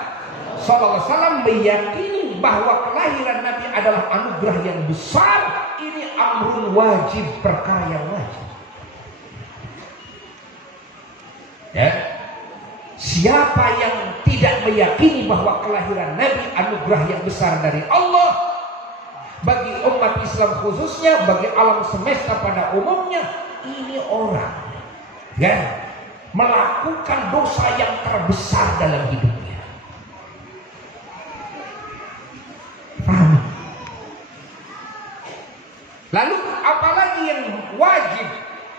SAW meyakini bahwa kelahiran Nabi adalah anugerah yang besar. Ini amrun wajib, perkara yang wajib. Ya. Siapa yang tidak meyakini bahwa kelahiran Nabi anugerah yang besar dari Allah bagi umat Islam khususnya, bagi alam semesta pada umumnya, ini orang ya melakukan dosa yang terbesar dalam hidupnya. Paham? Lalu apalagi yang wajib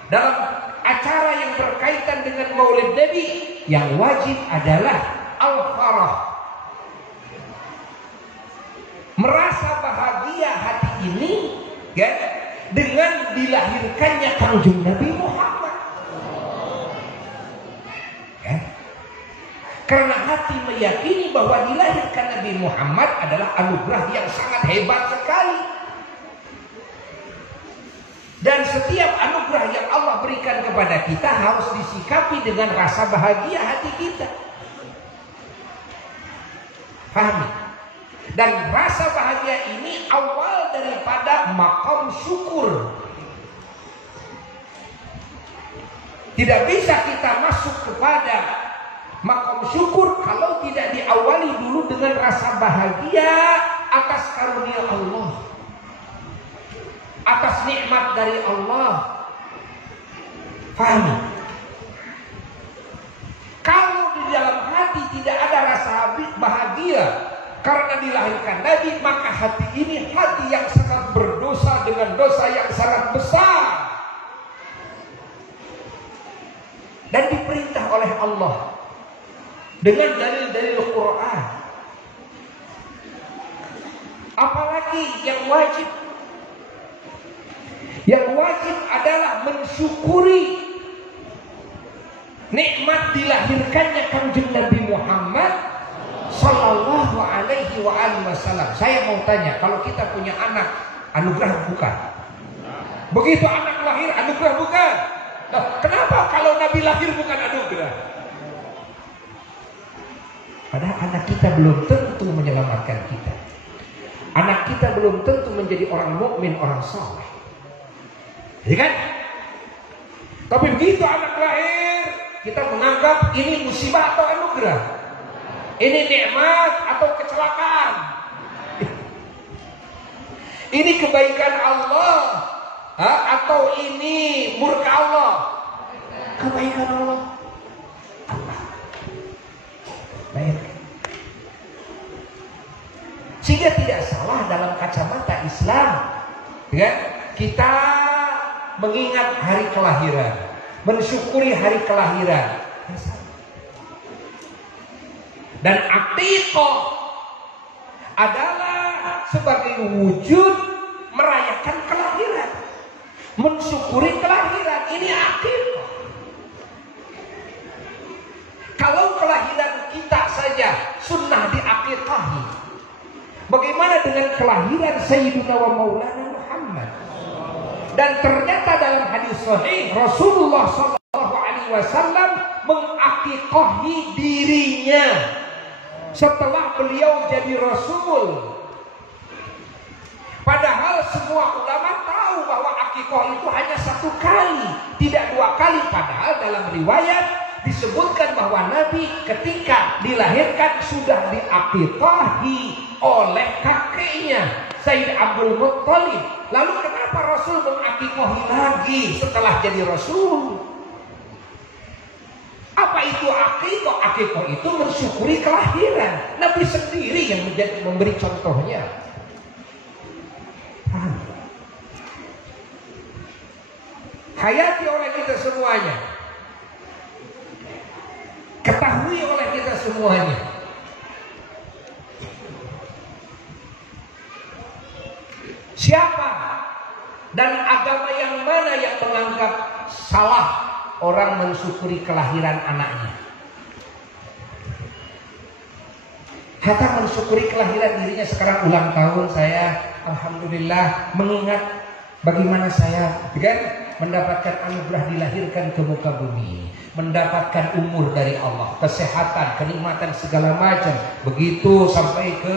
dalam acara yang berkaitan dengan Maulid Nabi? Yang wajib adalah al-farah, merasa bahagia hati ini ya dengan dilahirkannya Kanjeng Nabi Muhammad. Ya. Karena hati meyakini bahwa dilahirkan Nabi Muhammad adalah anugerah yang sangat hebat sekali. Dan setiap anugerah yang Allah berikan kepada kita harus disikapi dengan rasa bahagia hati kita. Pahami? Dan rasa bahagia ini awal daripada maqam syukur. Tidak bisa kita masuk kepada maqam syukur kalau tidak diawali dulu dengan rasa bahagia atas karunia Allah, atas nikmat dari Allah. Pahami? Kalau di dalam hati tidak ada rasa bahagia karena dilahirkan Nabi, maka hati ini hati yang sangat berdosa dengan dosa yang sangat besar. Dan diperintah oleh Allah dengan dalil-dalil Quran. Apalagi yang wajib? Yang wajib adalah mensyukuri nikmat dilahirkannya Kanjeng Nabi Muhammad Sallallahu alaihi wasallam. Saya mau tanya, kalau kita punya anak, anugerah bukan? Begitu anak lahir, anugerah bukan? Nah, kenapa kalau Nabi lahir bukan anugerah? Padahal anak kita belum tentu menyelamatkan kita. Anak kita belum tentu menjadi orang mukmin, orang saleh. Ya kan? Tapi begitu anak lahir, kita menganggap ini musibah atau anugerah? Ini nikmat atau kecelakaan? Ini kebaikan Allah atau ini murka Allah? Kebaikan Allah. Baik. Sehingga tidak salah dalam kacamata Islam, ya, kita mengingat hari kelahiran, mensyukuri hari kelahiran. Dan aqiqah adalah sebagai wujud merayakan kelahiran, mensyukuri kelahiran. Ini aqiqah. Kalau kelahiran kita saja sunnah diaqiqahi, bagaimana dengan kelahiran Sayyidina wa Maulana Muhammad? Dan ternyata dalam hadis sahih Rasulullah SAW mengaqiqahi dirinya setelah beliau jadi Rasul. Padahal semua ulama tahu bahwa aqiqah itu hanya satu kali, tidak dua kali. Padahal dalam riwayat disebutkan bahwa Nabi ketika dilahirkan sudah diaqiqahi oleh kakeknya Sayyid Abdul Muttalib. Lalu kenapa Rasul mengakikohi lagi setelah jadi Rasul? Apa itu akikoh? Akikoh itu mensyukuri kelahiran. Nabi sendiri yang memberi contohnya. Hayati oleh kita semuanya, ketahui oleh kita semuanya. Siapa dan agama yang mana yang menganggap salah orang mensyukuri kelahiran anaknya? Hatta mensyukuri kelahiran dirinya. Sekarang ulang tahun saya, alhamdulillah, mengingat bagaimana saya mendapatkan anugerah dilahirkan ke muka bumi, mendapatkan umur dari Allah, kesehatan, kenikmatan segala macam. Begitu sampai ke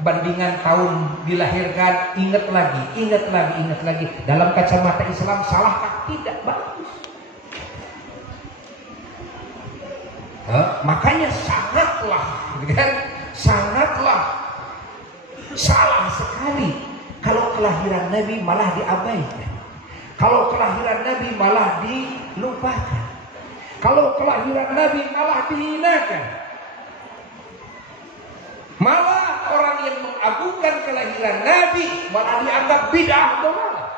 bandingan tahun dilahirkan, ingat lagi. Dalam kacamata Islam salahkah? Tidak, bagus. Makanya sangatlah salah sekali kalau kelahiran Nabi malah diabaikan. Kalau kelahiran Nabi malah dilupakan. Kalau kelahiran Nabi malah dihinakan. Malah orang yang mengagungkan kelahiran Nabi malah dianggap bid'ah dolalah.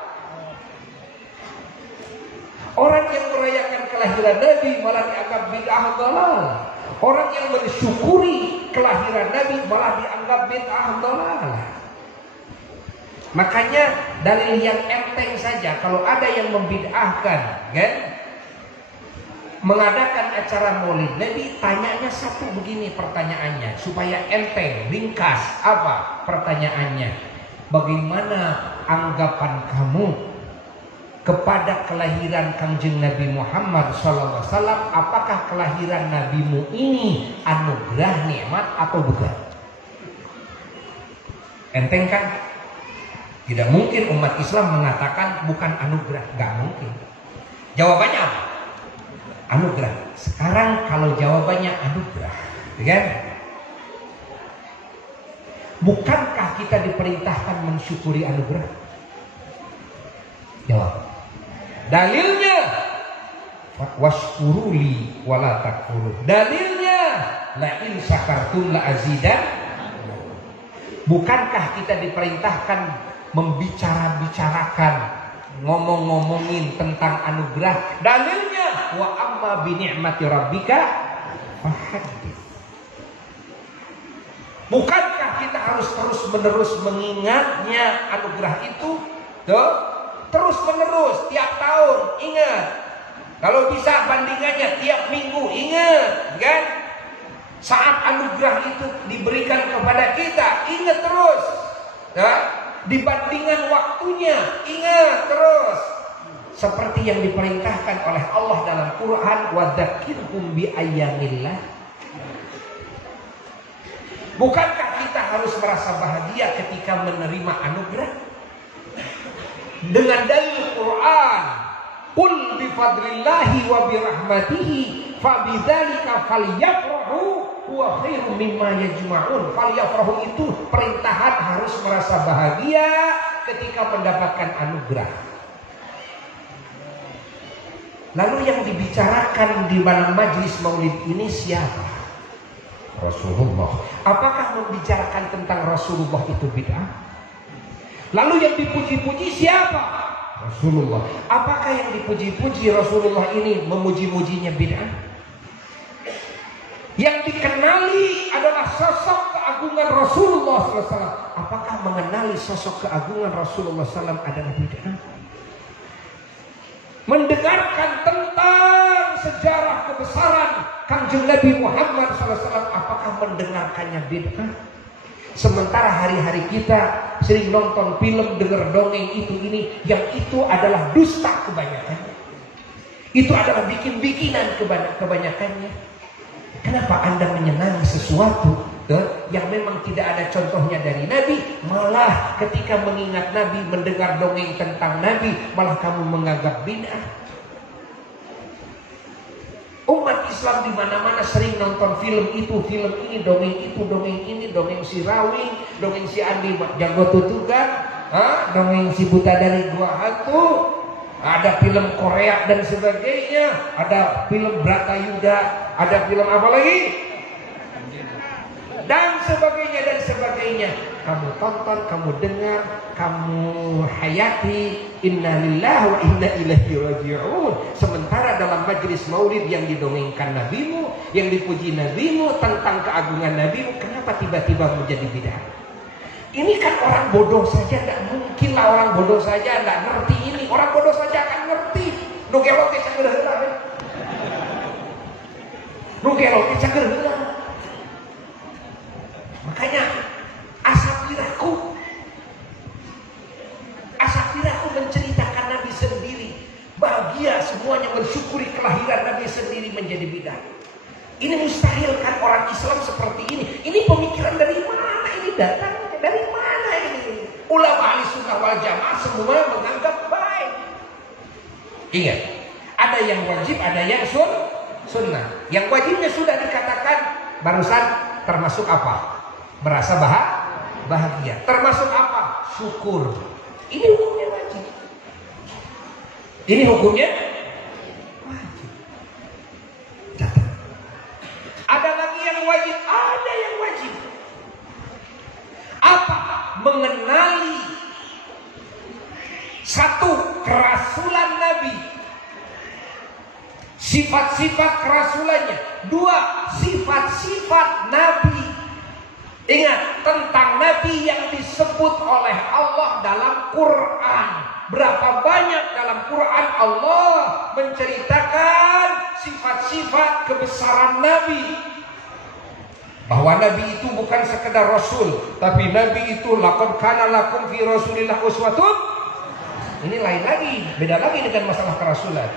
Orang yang merayakan kelahiran Nabi malah dianggap bid'ah dolalah. Orang yang mensyukuri kelahiran Nabi malah dianggap bid'ah dolalah. Makanya dalil yang enteng saja, kalau ada yang membid'ahkan, mengadakan acara Maulid Nabi, tanyanya satu begini pertanyaannya, supaya enteng, ringkas. Apa pertanyaannya? Bagaimana anggapan kamu kepada kelahiran Kangjeng Nabi Muhammad SAW? Apakah kelahiran nabimu ini anugerah, nikmat atau bukan? Enteng kan? Tidak mungkin umat Islam mengatakan bukan anugerah, nggak mungkin. Jawabannya apa? Anugerah. Sekarang kalau jawabannya anugerah, kan? Bukankah kita diperintahkan mensyukuri anugerah? Jawab. Dalilnya washkuruli wala takfurun. Dalilnya la in syakartum la azidan. Bukankah kita diperintahkan membicarakan, ngomongin tentang anugerah? Dalilnya wa amma bi ni'mati rabbika fahaddits. Bukankah kita harus terus-menerus mengingatnya anugerah itu? Terus menerus, tiap tahun ingat. Kalau bisa bandingannya tiap minggu ingat, kan? Saat anugerah itu diberikan kepada kita, ingat terus. Dibandingkan waktunya, ingat terus. Seperti yang diperintahkan oleh Allah dalam Quran, wadzakirhum bi ayyamillah. Bukankah kita harus merasa bahagia ketika menerima anugerah? Dengan dalil Quran, qul bi fadlillahi wa bi rahmatihi fabidzalika falyafrahu huwa khairum mimma yajma'un. Falyafrahu itu perintahan harus merasa bahagia ketika mendapatkan anugerah. Lalu yang dibicarakan di dalam majlis maulid ini siapa? Rasulullah. Apakah membicarakan tentang Rasulullah itu bid'ah? Lalu yang dipuji-puji siapa? Rasulullah. Apakah yang dipuji-puji Rasulullah ini memuji-mujinya bid'ah? Yang dikenali adalah sosok keagungan Rasulullah SAW. Apakah mengenali sosok keagungan Rasulullah SAW adalah bid'ah? Mendengarkan tentang sejarah kebesaran Kangjeng Nabi Muhammad SAW, apakah mendengarkannya bid'ah? Sementara hari-hari kita sering nonton film, dengar dongeng itu ini, yang itu adalah dusta kebanyakannya. Itu adalah bikin-bikinan kebanyakannya. Kenapa Anda menyenangi sesuatu yang memang tidak ada contohnya dari Nabi? Malah ketika mengingat Nabi, mendengar dongeng tentang Nabi, malah kamu menganggap bid'ah. Umat Islam di mana-mana sering nonton film itu, film ini, dongeng itu, dongeng ini, dongeng si Rawi, dongeng si Andi Jago Tutugan, dongeng si Buta dari Gua Hantu, ada film Korea dan sebagainya, ada film Bratayuda, ada film apa lagi? Dan sebagainya dan sebagainya. Kamu tonton, kamu dengar, kamu hayati. Inna lillahi wa inna ilaihi raji'un. Sementara dalam majelis maulid yang didongengkan nabimu, yang dipuji nabimu, tentang keagungan nabimu, kenapa tiba-tiba menjadi bid'ah? Ini kan orang bodoh saja, tidak mungkin lah orang bodoh saja tidak ngerti ini. Orang bodoh saja akan ngerti. Nugelo ke cager heula. Nugelo ke cager heula. Makanya asapiraku menceritakan Nabi sendiri, bahagia semuanya bersyukuri kelahiran Nabi sendiri menjadi bid'ah. Ini mustahil kan orang Islam seperti ini. Ini pemikiran dari mana ini datang? Dari mana ini? Ulama ahli sunnah wal jamaah semua menganggap baik. Ingat, ada yang wajib, ada yang sunnah. Yang wajibnya sudah dikatakan barusan, termasuk apa? Merasa bahagia. Termasuk apa? Syukur. Ini hukumnya wajib. Ini hukumnya wajib. Catat. Ada lagi yang wajib, ada yang wajib. Apa? Mengenali satu, kerasulan Nabi, sifat-sifat kerasulannya. Dua, sifat-sifat Nabi. Ingat tentang Nabi yang disebut oleh Allah dalam Quran. Berapa banyak dalam Quran Allah menceritakan sifat-sifat kebesaran Nabi. Bahwa Nabi itu bukan sekedar Rasul, tapi Nabi itu laqad kana lakum fi Rasulillah uswatun. Ini lain lagi, beda lagi dengan masalah kerasulan.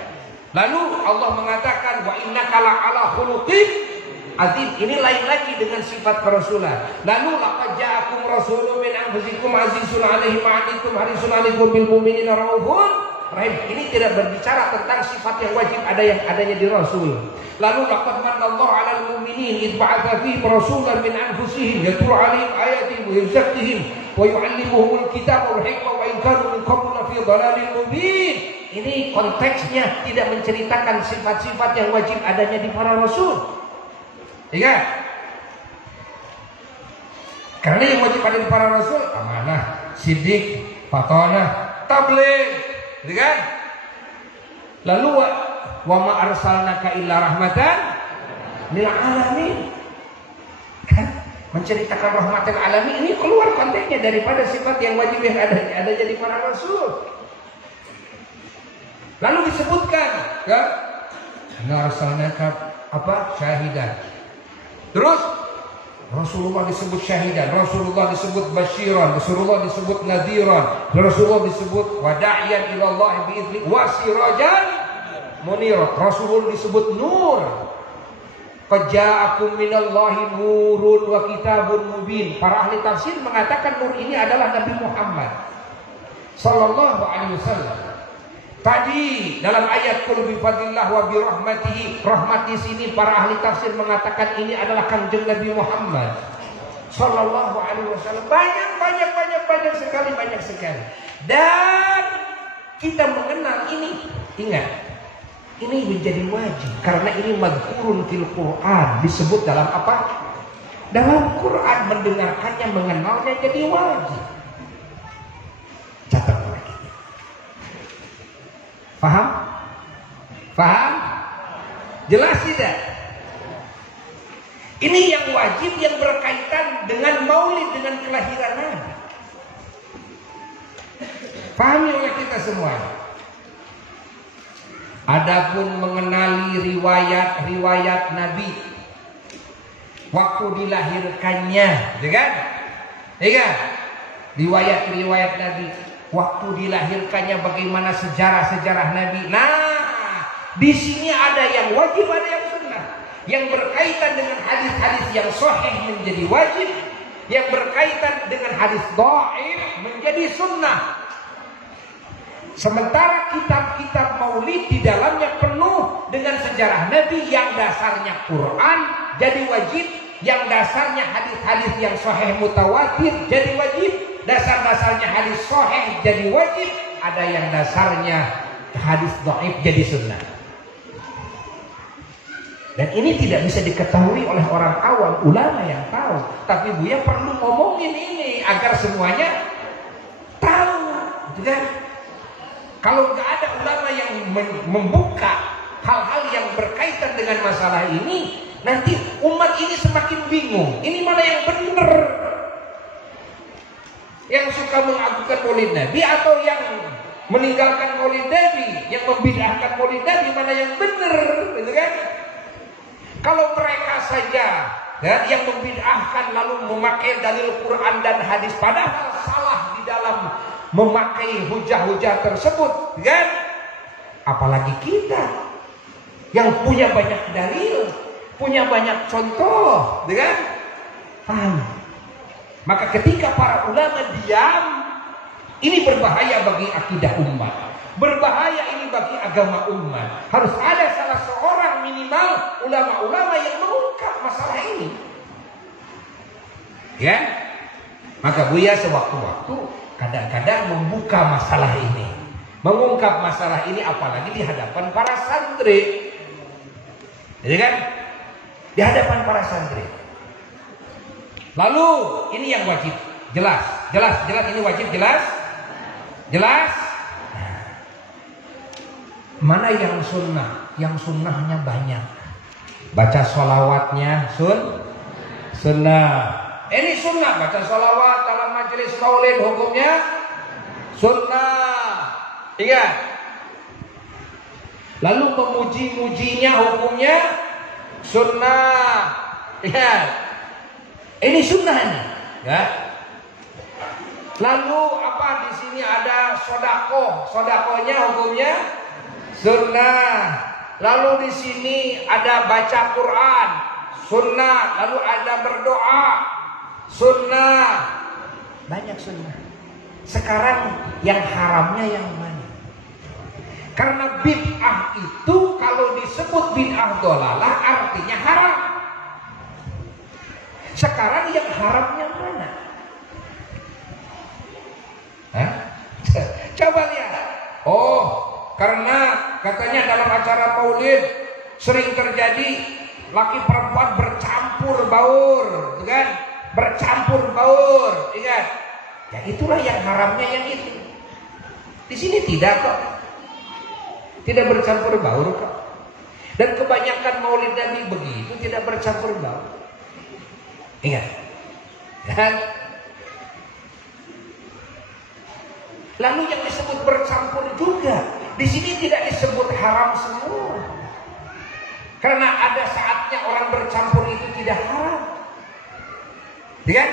Lalu Allah mengatakan wa innaka la'ala khuluqin azim. Ini lain lagi dengan sifat kerasulan. Lalu laqad ja'akum rasulun min anfusikum azizun 'alaihi ma 'anittum harisun 'alaikum bil mu'minina raufun rahim. Ini tidak berbicara tentang sifat yang wajib adanya di Rasul. Lalu laqad manallahu 'alal mu'minin id ba'atha fihim rasulan min anfusihim yatlu 'alaihim ayatihi wa yuzakkihim wa yu'allimuhumul kitaba wal hikmah wa in kanu min qablu lafi dhalalin mubin. Ini konteksnya tidak menceritakan sifat-sifat yang wajib adanya di para rasul. Ingat, karena yang wajib ada di para rasul amanah, sidik, fatonah, tabligh, gitu kan? Lalu wa ma arsalnaka illa rahmatan lil alamin. Kan? Menceritakan rahmatan alamin ini keluar konteksnya daripada sifat yang wajib yang ada di para rasul. Lalu disebutkan, ya, inna arsalnaka apa? Syahidan. Terus Rasulullah disebut syahidan, Rasulullah disebut basyiran, Rasulullah disebut nadhiran, Rasulullah disebut wada'iyan ilallah bi'izni wa sirajan munira. Rasulullah disebut nur. Qad ja'akum minallahi nurun wa kitabun mubin. Para ahli tafsir mengatakan nur ini adalah Nabi Muhammad sallallahu alaihi wasallam. Tadi dalam ayat qul bi fadlillah wa bi rahmatihi, rahmat di sini para ahli tafsir mengatakan ini adalah Kanjeng Nabi Muhammad sallallahu alaihi wasallam. Banyak sekali. Dan kita mengenal ini, ingat, ini menjadi wajib karena ini madhkurun fil Quran, disebut dalam apa? Dalam Quran. Mendengarkannya, mengenalnya jadi wajib. Catat. Paham? Jelas tidak? Ini yang wajib yang berkaitan dengan maulid, dengan kelahiran Nabi. Pahami oleh kita semua. Adapun mengenali riwayat Nabi waktu dilahirkannya, kan? Riwayat Nabi waktu dilahirkannya, bagaimana sejarah Nabi. Nah, di sini ada yang wajib, ada yang sunnah. Yang berkaitan dengan hadis-hadis yang sahih menjadi wajib, yang berkaitan dengan hadis dhaif menjadi sunnah. Sementara kitab-kitab maulid di dalamnya penuh dengan sejarah Nabi yang dasarnya Quran jadi wajib, yang dasarnya hadis-hadis yang sahih mutawatir jadi wajib, dasar-dasarnya hadis sahih jadi wajib, ada yang dasarnya hadis dhaif jadi sunnah. Dan ini tidak bisa diketahui oleh orang awam, ulama yang tahu. Tapi Buya perlu ngomongin ini agar semuanya tahu, gitu kan? Kalau nggak ada ulama yang membuka hal-hal yang berkaitan dengan masalah ini, nanti umat ini semakin bingung. Ini mana yang benar? Yang suka mengagukan maulid Nabi atau yang meninggalkan maulid Nabi, yang membid'ahkan maulid Nabi, mana yang benar? Gitu kan? Kalau mereka saja ya, yang membid'ahkan lalu memakai dalil Quran dan hadis, padahal salah di dalam memakai hujah-hujah tersebut, kan? Apalagi kita yang punya banyak dalil, punya banyak contoh, kan? Paham? Maka ketika para ulama diam, ini berbahaya bagi akidah umat, berbahaya ini bagi agama umat. Harus ada salah seorang minimal ulama-ulama yang mengungkap masalah ini, ya. Maka Buya sewaktu-waktu kadang-kadang membuka masalah ini, mengungkap masalah ini, apalagi di hadapan para santri, jadi kan, di hadapan para santri. Lalu ini yang wajib, jelas ini wajib, jelas. Mana yang sunnah? Yang sunnahnya banyak. Baca sholawatnya sunnah. Ini sunnah, baca sholawat dalam majelis maulid hukumnya sunnah. Ingat. Lalu memuji-mujinya hukumnya sunnah. Ingat. Ini sunnah ini, ya. Lalu apa di sini ada sodakohnya hukumnya sunnah. Lalu di sini ada baca Quran sunnah. Lalu ada berdoa sunnah. Banyak sunnah. Sekarang yang haramnya yang mana? Karena bid'ah itu kalau disebut bid'ah dhalalah artinya haram. Sekarang yang haramnya mana? Hah? Coba lihat. Oh, karena katanya dalam acara maulid sering terjadi laki perempuan bercampur baur, kan? Bercampur baur, ingat. Ya itulah yang haramnya yang itu. Di sini tidak kok. Tidak bercampur baur kok. Dan kebanyakan maulid Nabi begitu, tidak bercampur baur. Ingat. Dan lalu yang disebut bercampur juga di sini tidak disebut haram semua. Karena ada saatnya orang bercampur itu tidak haram. Ya?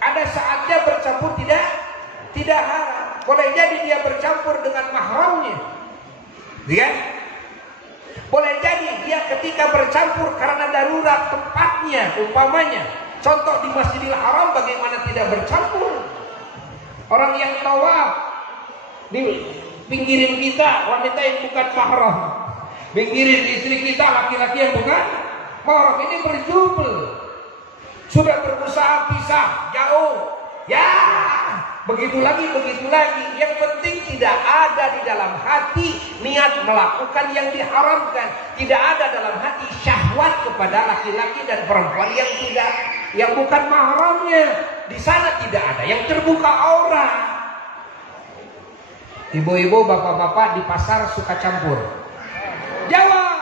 Ada saatnya bercampur tidak haram. Boleh jadi dia bercampur dengan mahramnya. Ya? Boleh jadi dia ketika bercampur karena darurat tempatnya, umpamanya. Contoh di Masjidil Haram bagaimana tidak bercampur? Orang yang tawaf di pinggirin kita wanita yang bukan mahram, pinggirin istri kita laki-laki yang bukan mahram, ini berjubel. Sudah berusaha pisah jauh, ya begitu lagi. Yang penting tidak ada di dalam hati niat melakukan yang diharamkan, tidak ada dalam hati syahwat kepada laki-laki dan perempuan yang bukan mahramnya. Di sana tidak ada yang terbuka aurat. Ibu-ibu, bapak-bapak di pasar suka campur. Jawab.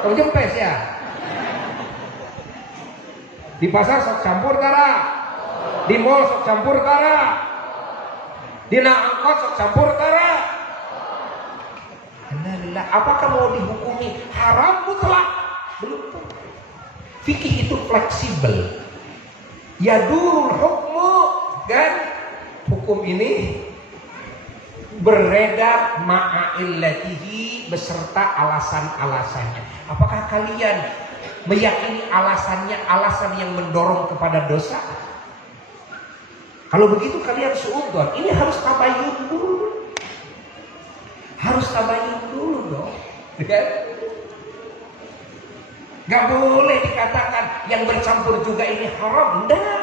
Kamu jempes ya? Di pasar sok campur tara. Di mall sok campur tara. Di angkot sok campur tara. Alhamdulillah. Apakah mau dihukumi haram mutlak? Belum. Fikih itu fleksibel. Yadurul hukmu, kan? Hukum ini beredar ma'illatihi beserta alasan-alasannya. Apakah kalian meyakini alasannya alasan yang mendorong kepada dosa? Kalau begitu kalian suudzon. Ini harus tabayun dulu. Harus tabayun dulu dong. Gak boleh dikatakan yang bercampur juga ini haram. Enggak.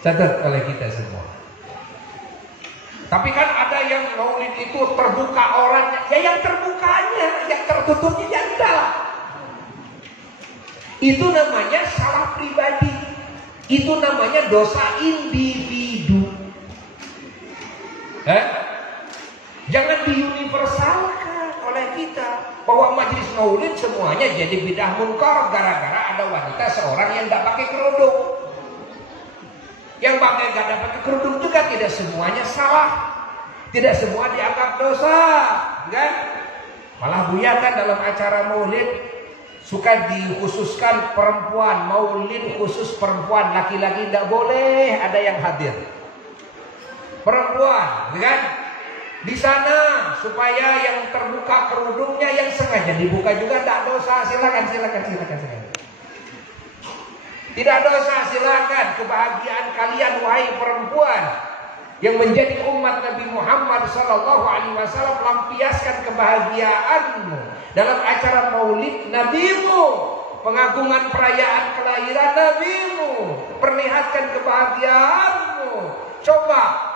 Catat oleh kita semua. Tapi kan ada yang maulid itu terbuka orangnya. Ya yang terbukanya, yang tertutupnya ya enggak. Itu namanya salah pribadi. Itu namanya dosa individu. Jangan diuniversalkan oleh kita bahwa majelis maulid semuanya jadi bidah munkar gara-gara ada wanita seorang yang tidak pakai kerudung. Yang pakai gak pakai kerudung juga tidak semuanya salah, tidak semua dianggap dosa, kan? Malah Buya kan dalam acara maulid suka dikhususkan perempuan, maulid khusus perempuan, laki-laki tidak boleh ada yang hadir. Perempuan, kan? Di sana supaya yang terbuka kerudungnya yang sengaja dibuka juga tidak dosa. Silakan. Tidak dosa, silakan. Kebahagiaan kalian wahai perempuan yang menjadi umat Nabi Muhammad SAW, lampiaskan kebahagiaanmu dalam acara maulid nabimu, pengagungan perayaan kelahiran nabimu, perlihatkan kebahagiaanmu. Coba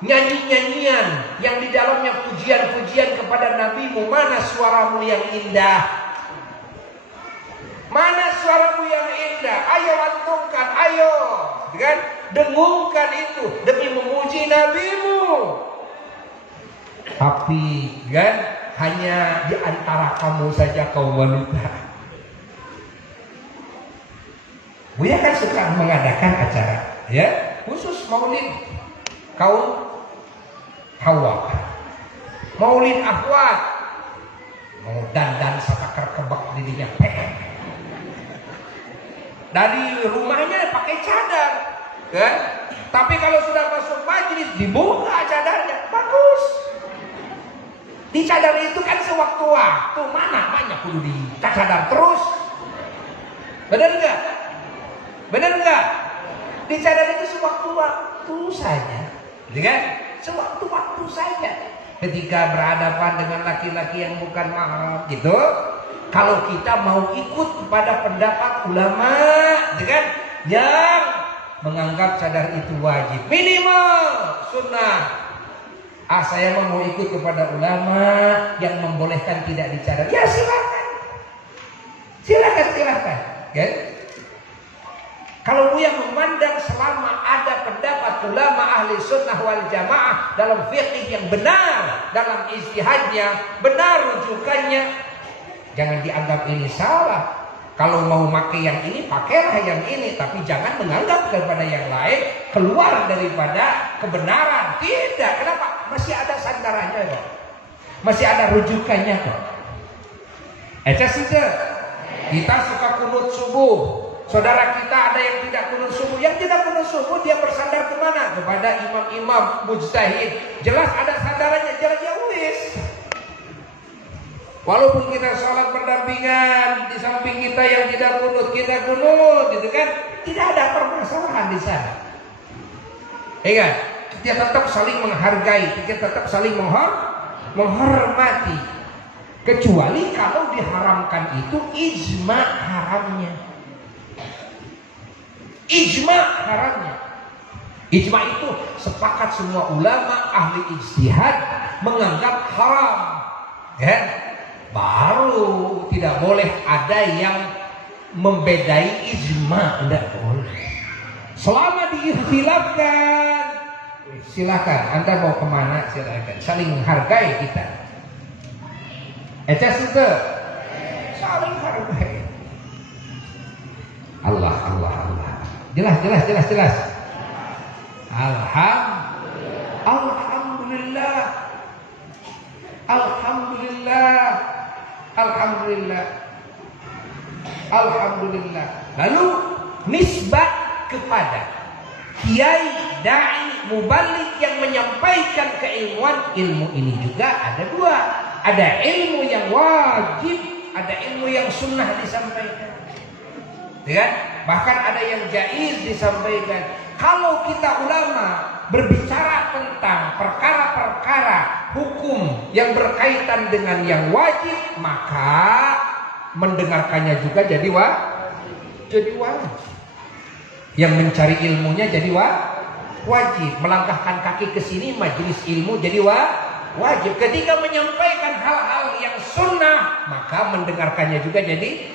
nyanyi-nyanyian yang di dalamnya pujian-pujian kepada nabimu. Mana suaramu yang indah? Mana suaramu yang indah? Ayo lantungkan, ayo, kan? Dengungkan itu demi memuji nabimu. Tapi kan hanya di antara kamu saja kaum wanita. Buya kan suka mengadakan acara, ya, khusus maulid kaum Hawa, maulid akhwat, mau dandan satakar kebak dirinya pengen. Dari rumahnya pakai cadar, kan? Tapi kalau sudah masuk majelis dibuka cadarnya, bagus. Di cadar itu kan sewaktu-waktu, mana banyak kudu di cadar terus. Benar enggak? Benar enggak? Di cadar itu sewaktu-waktu saja, kan? Sewaktu-waktu saja. Ketika berhadapan dengan laki-laki yang bukan mahram, gitu. Kalau kita mau ikut pada pendapat ulama, kan, yang menganggap cadar itu wajib, minimal sunnah. Saya mau ikut kepada ulama yang membolehkan tidak dicadar. Ya silakan, kan? Kalau Buya memandang selama ada pendapat ulama ahli sunnah wal jamaah dalam fiqh yang benar, dalam ijtihadnya benar rujukannya, jangan dianggap ini salah. Kalau mau pakai yang ini, pakailah yang ini. Tapi jangan menganggap kepada yang lain keluar daripada kebenaran. Tidak. Kenapa? Masih ada sandarannya kok. Masih ada rujukannya kok. Sudah. Kita suka kunut subuh. Saudara kita ada yang tidak kunut subuh. Yang tidak kunut subuh dia bersandar kemana? Kepada imam-imam mujtahid. Jelas ada sandarannya. Jelas ya wis. Walaupun kita sholat berdampingan, di samping kita yang tidak kunut, kita kunut, gitu kan? Tidak ada permasalahan di sana. Kan? Kita tetap saling menghargai, kita tetap saling menghormati. Kecuali kalau diharamkan itu ijma haramnya. Ijma haramnya. Ijma itu sepakat semua ulama ahli ijtihad menganggap haram. Kan? Baru tidak boleh ada yang membedai ijma, tidak boleh. Selama diikhtilafkan, silakan. Anda mau kemana silakan. Saling menghargai kita. Itu saling hargai. Allah. Jelas. Alhamdulillah. Lalu nisbat kepada kiai, dai, mubalik yang menyampaikan keilmuan. Ilmu ini juga ada dua. Ada ilmu yang wajib, ada ilmu yang sunnah disampaikan. Kan? Bahkan ada yang jaiz disampaikan. Kalau kita ulama berbicara tentang perkara-perkara hukum yang berkaitan dengan yang wajib, maka mendengarkannya juga jadi wajib. Yang mencari ilmunya jadi wajib. Melangkahkan kaki ke sini majelis ilmu jadi wajib. Ketika menyampaikan hal-hal yang sunnah, maka mendengarkannya juga jadi,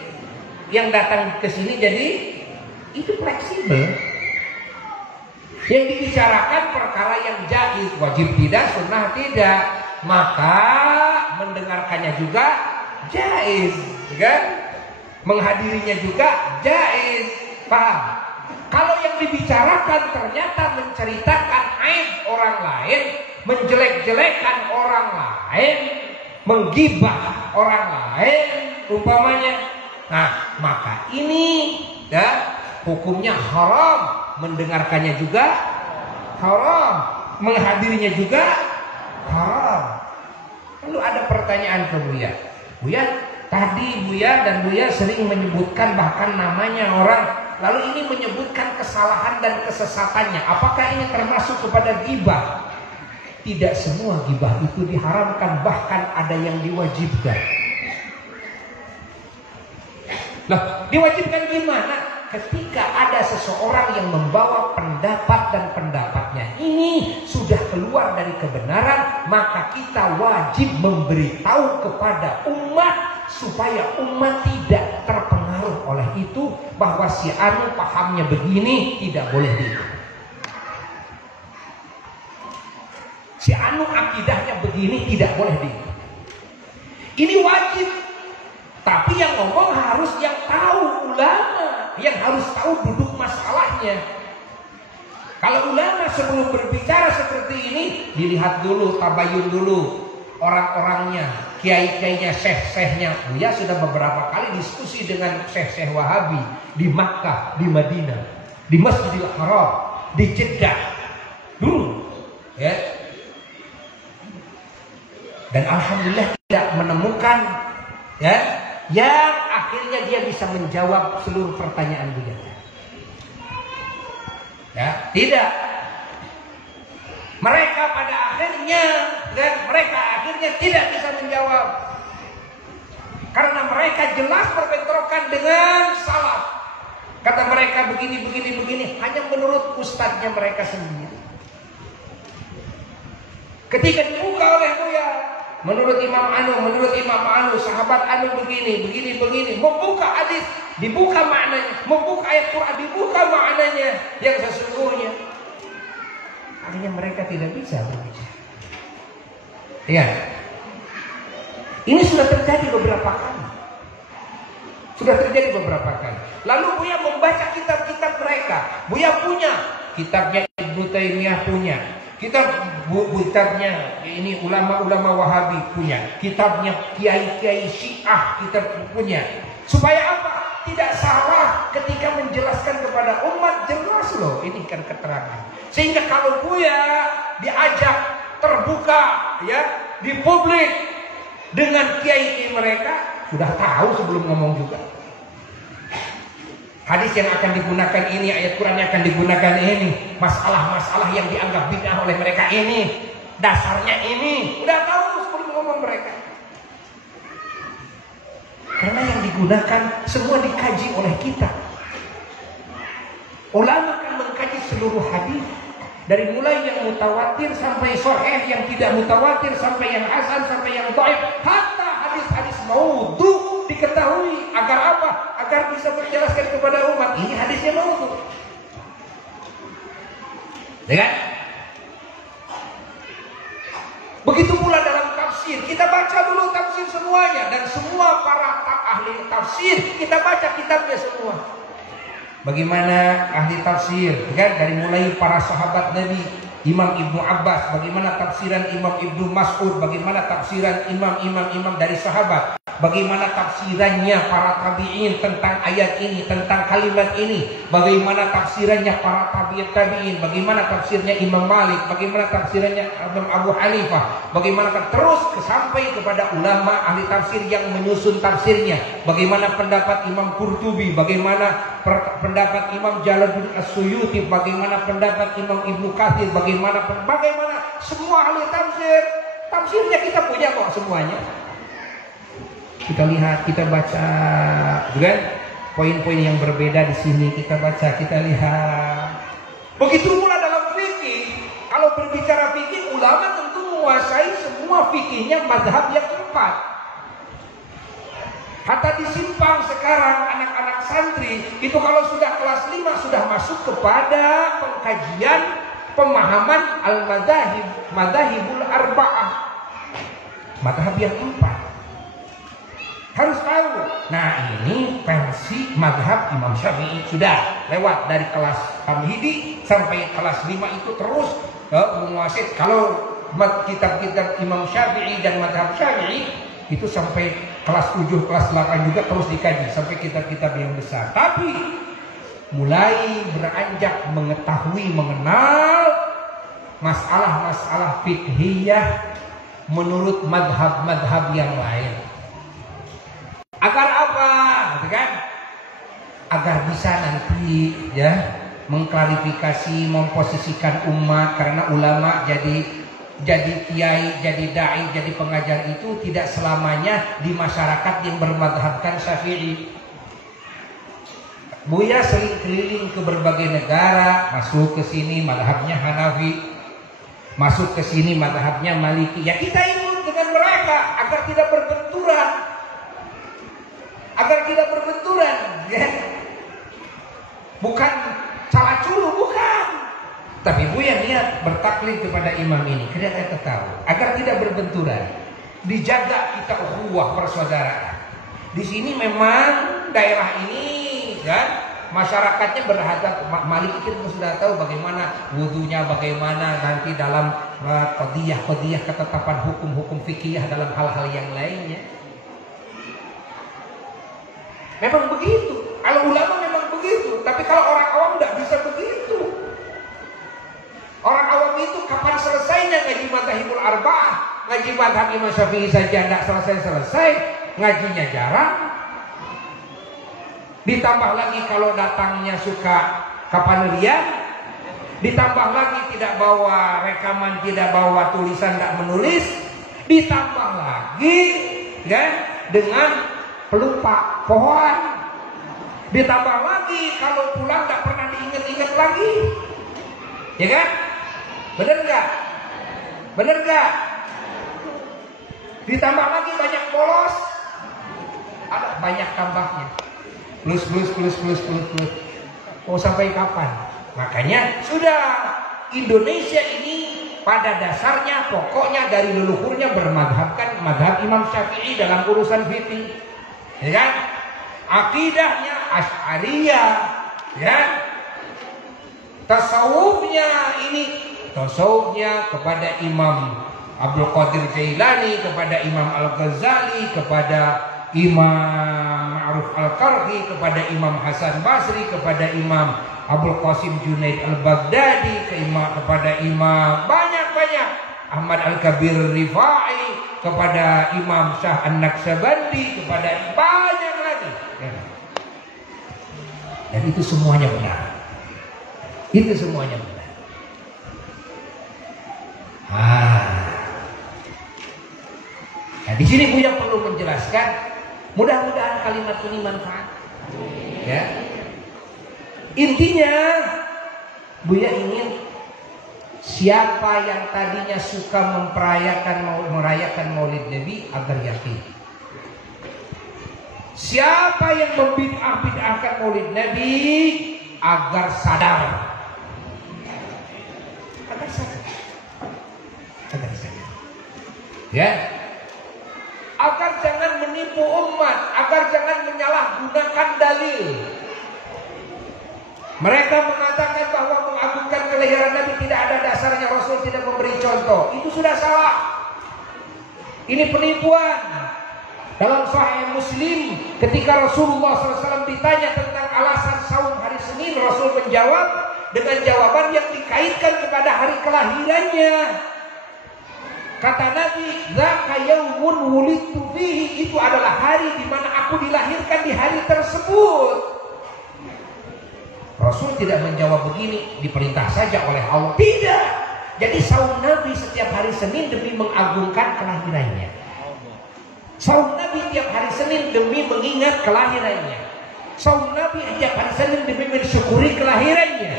yang datang ke sini jadi itu fleksibel. Yang dibicarakan perkara yang jaiz, wajib tidak, sunnah tidak, maka mendengarkannya juga jaiz, kan? Menghadirinya juga jaiz. Paham? Kalau yang dibicarakan ternyata menceritakan aib orang lain, menjelek-jelekan orang lain, menggibah orang lain, umpamanya, nah maka ini ya hukumnya haram. Mendengarkannya juga haram, menghadirinya juga haram. Lalu ada pertanyaan ke Buya. Buya, tadi Buya dan Buya sering menyebutkan bahkan namanya orang, lalu ini menyebutkan kesalahan dan kesesatannya. Apakah ini termasuk kepada ghibah? Tidak semua ghibah itu diharamkan, bahkan ada yang diwajibkan. Nah, diwajibkan gimana? Ketika ada seseorang yang membawa pendapat dan pendapatnya ini sudah keluar dari kebenaran, maka kita wajib memberitahu kepada umat supaya umat tidak terpengaruh oleh itu, bahwa si anu pahamnya begini, tidak boleh diikut. Si anu akidahnya begini, tidak boleh diikut. Ini wajib. Tapi yang ngomong harus yang tahu, ulama yang harus tahu duduk masalahnya. Kalau ulama sebelum berbicara seperti ini, dilihat dulu, tabayun dulu orang-orangnya, kiai-kiainya, syekh-syekhnya. Buya sudah beberapa kali diskusi dengan syekh-syekh Wahabi di Makkah, di Madinah, di Masjidil Haram, di Jeddah dulu, ya. Dan alhamdulillah tidak menemukan, ya, yang akhirnya dia bisa menjawab seluruh pertanyaan Buya. Ya, tidak. Mereka pada akhirnya, dan mereka akhirnya tidak bisa menjawab, karena mereka jelas berbentrokan dengan salaf. Kata mereka begini, hanya menurut ustadznya mereka sendiri. Ketika dibuka oleh Buya, menurut Imam Anu, sahabat Anu begini, membuka hadis, dibuka maknanya, membuka ayat Quran, dibuka maknanya yang sesungguhnya. Akhirnya mereka tidak bisa berbicara. Ya, ini sudah terjadi beberapa kali. Lalu Buya membaca kitab-kitab mereka. Buya punya kitabnya, Ibnu Taimiyah punya. Kitabnya ini ulama-ulama Wahabi punya, kitabnya kiai-kiai Syiah kita punya. Supaya apa? Tidak salah ketika menjelaskan kepada umat, jelas loh ini kan keterangan. Sehingga kalau Buya diajak terbuka, ya, di publik dengan kiai-kiai mereka, sudah tahu sebelum ngomong juga. Hadis yang akan digunakan ini, ayat Quran yang akan digunakan ini, masalah-masalah yang dianggap bid'ah oleh mereka ini, dasarnya ini, udah tahu sebelum ngomong mereka. Karena yang digunakan semua dikaji oleh kita. Ulama kan mengkaji seluruh hadis, dari mulai yang mutawatir sampai sahih, yang tidak mutawatir sampai yang hasan, sampai yang dhaif, hatta hadis-hadis maudhu diketahui. Agar apa? Agar bisa menjelaskan kepada umat, ini hadisnya maudhu. Dengan begitu pula dalam tafsir, kita baca dulu tafsir semuanya, dan semua para ahli tafsir kita baca kitabnya semua. Bagaimana ahli tafsir, kan, dari mulai para sahabat Nabi, Imam Ibnu Abbas, bagaimana tafsiran Imam Ibnu Mas'ud, bagaimana tafsiran imam-imam dari sahabat. bagaimana tafsirannya para tabi'in tentang ayat ini, tentang kalimat ini, bagaimana tafsirannya para tabi'in, bagaimana tafsirnya Imam Malik, bagaimana tafsirannya Imam Abu Hanifah, bagaimana terus sampai kepada ulama ahli tafsir yang menyusun tafsirnya, bagaimana pendapat Imam Qurtubi, bagaimana pendapat Imam Jalaluddin As-Suyuti, bagaimana pendapat Imam Ibnu Katsir, bagaimana semua ahli tafsirnya kita punya kok semuanya. Kita lihat, kita baca, kan? Poin-poin yang berbeda di sini kita baca, kita lihat. Begitu pula dalam fikih. Kalau berbicara fikih, ulama tentu menguasai semua fikihnya mazhab yang keempat. Hatta di Simpang sekarang anak-anak santri itu kalau sudah kelas 5 sudah masuk kepada pengkajian pemahaman madzahibul arba'ah, mazhab yang keempat. Harus tahu. Nah, ini versi mazhab Imam Syafi'i sudah lewat dari kelas Tamhidi sampai kelas 5 itu terus menguasai. Kalau kitab-kitab Imam Syafi'i dan mazhab Syafi'i itu sampai kelas 7, kelas 8 juga terus dikaji sampai kitab-kitab yang besar. Tapi mulai beranjak mengetahui, mengenal masalah-masalah fiqhiyah menurut madhab-madhab yang lain. Agar apa? Gitu kan? Agar bisa nanti ya mengklarifikasi, memposisikan umat, karena ulama jadi kiai, jadi dai, jadi pengajar itu tidak selamanya di masyarakat yang bermadhabkan Syafi'i. Buya sering keliling ke berbagai negara, masuk ke sini madhabnya Hanafi, masuk ke sini madhabnya Maliki. Ya kita ikut dengan mereka agar tidak berbenturan. Ya. Bukan salah culu, bukan. Tapi Buya niat bertaklid kepada imam ini, kita tahu agar tidak berbenturan, dijaga kita ukhuwah persaudaraan. Di sini memang daerah ini kan masyarakatnya berhadap Maliki, kita sudah tahu bagaimana wudunya, bagaimana nanti dalam qadiyah ketetapan hukum-hukum fikih dalam hal-hal yang lainnya. Memang begitu. Kalau ulama memang begitu. Tapi kalau orang awam tidak bisa begitu. Orang awam itu kapan selesainya ngaji madzhabul arba'ah, ngaji mazhab Imam Syafi'i saja tidak selesai, ngajinya jarang. Ditambah lagi kalau datangnya suka kapanerian, ditambah lagi tidak bawa rekaman, tidak bawa tulisan, tidak menulis, ditambah lagi kan dengan pelupa pohon, ditambah lagi kalau pulang tidak pernah diingat-ingat lagi, ya kan? Bener nggak? Ditambah lagi banyak bolos, ada banyak tambahnya, plus. Mau sampai kapan? Makanya sudah Indonesia ini pada dasarnya pokoknya dari leluhurnya bermadhabkan madhab Imam Syafi'i dalam urusan fikih. Ya kan? Akidahnya Asy'ariyah, ya. Tasawufnya kepada Imam Abdul Qadir Jailani, kepada Imam Al-Ghazali, kepada Imam Ma'ruf Al-Qarhi, kepada Imam Hasan Basri, kepada Imam Abdul Qasim Junaid Al-Baghdadi, kepada Imam banyak Ahmad Al-Kabir Rifai, kepada Imam Syah An-Naqsyabandi, kepada banyak lagi. Dan itu semuanya benar. Nah, di sini Buya perlu menjelaskan. Mudah-mudahan kalimat ini manfaat. Ya. Intinya Buya ingin siapa yang tadinya suka merayakan Maulid Nabi agar yakin. Siapa yang membid'ah-bid'ahkan Maulid Nabi agar sadar. Ya. Agar jangan menipu umat, agar jangan menyalahgunakan dalil. Mereka mengatakan bahwa mengagungkan kelahiran Nabi tidak ada dasarnya, Rasul tidak memberi contoh. Itu sudah salah. Ini penipuan. Dalam Sahih Muslim, ketika Rasulullah SAW ditanya tentang alasan saum hari Senin, Rasul menjawab dengan jawaban yang dikaitkan kepada hari kelahirannya. Kata Nabi, "Dzaka yaumun wulidtu fihi," itu adalah hari di mana aku dilahirkan di hari tersebut. Rasul tidak menjawab begini, diperintah saja oleh Allah. Tidak. Jadi saum Nabi setiap hari Senin demi mengagungkan kelahirannya. Saum Nabi tiap hari Senin demi mengingat kelahirannya. Saum Nabi tiap hari Senin demi mensyukuri kelahirannya.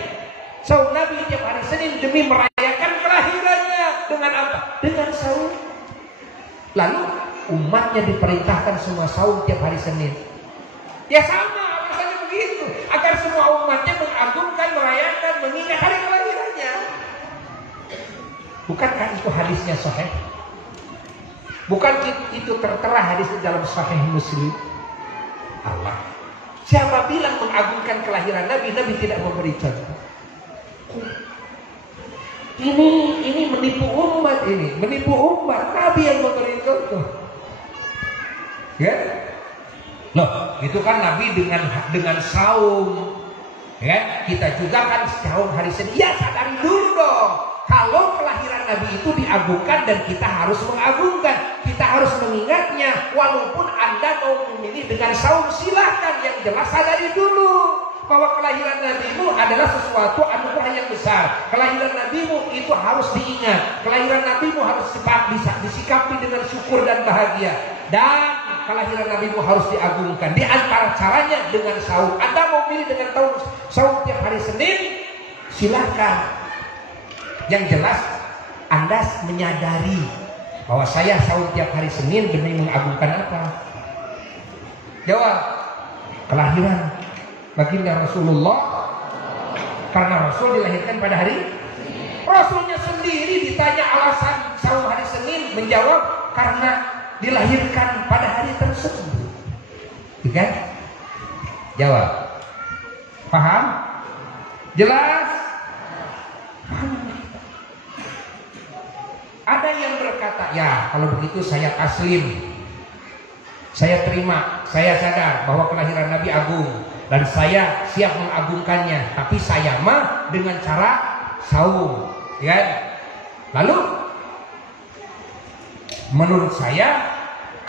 Saum Nabi tiap hari Senin demi merayakan kelahirannya. Dengan apa? Dengan saum. Lalu umatnya diperintahkan semua saum tiap hari Senin. Ya sama, alasannya begitu. Agar semua umatnya mengagungkan, merayakan, mengingat hari kelahirannya. Bukankah itu hadisnya sahih? Bukan itu tertera hadis dalam Sahih Muslim? Allah. Siapa bilang mengagungkan kelahiran Nabi? Nabi tidak memberi contoh. Ini menipu umat ini, menipu umat. Nabi yang memberi contoh. Ya? Loh, itu kan Nabi dengan saum. Ya, kita juga kan saum hari Senin. Ya, sadari dulu dong. Kalau kelahiran Nabi itu diagungkan dan kita harus mengagungkan, kita harus mengingatnya. Walaupun Anda mau memilih dengan saum, silahkan. Yang jelas sadari dulu bahwa kelahiran Nabimu adalah sesuatu anugerah yang besar. Kelahiran Nabimu itu harus diingat. Kelahiran Nabimu harus disikapi dengan syukur dan bahagia. Dan kelahiran Nabimu harus diagungkan. Di antara caranya dengan saum. Anda mau pilih dengan saum tiap hari Senin, silahkan. Yang jelas Anda menyadari bahwa saya saum tiap hari Senin demi mengagungkan apa? Jawab. Kelahiran baginda Rasulullah. Karena Rasul dilahirkan pada hari Rasulnya sendiri ditanya alasan saum hari Senin, menjawab karena dilahirkan pada hari tersebut. Kan? Jawab. Paham? Jelas? Ada yang berkata, ya kalau begitu saya taslim, saya terima, saya sadar bahwa kelahiran Nabi agung dan saya siap mengagungkannya. Tapi saya mah dengan cara saum, ya. Lalu menurut saya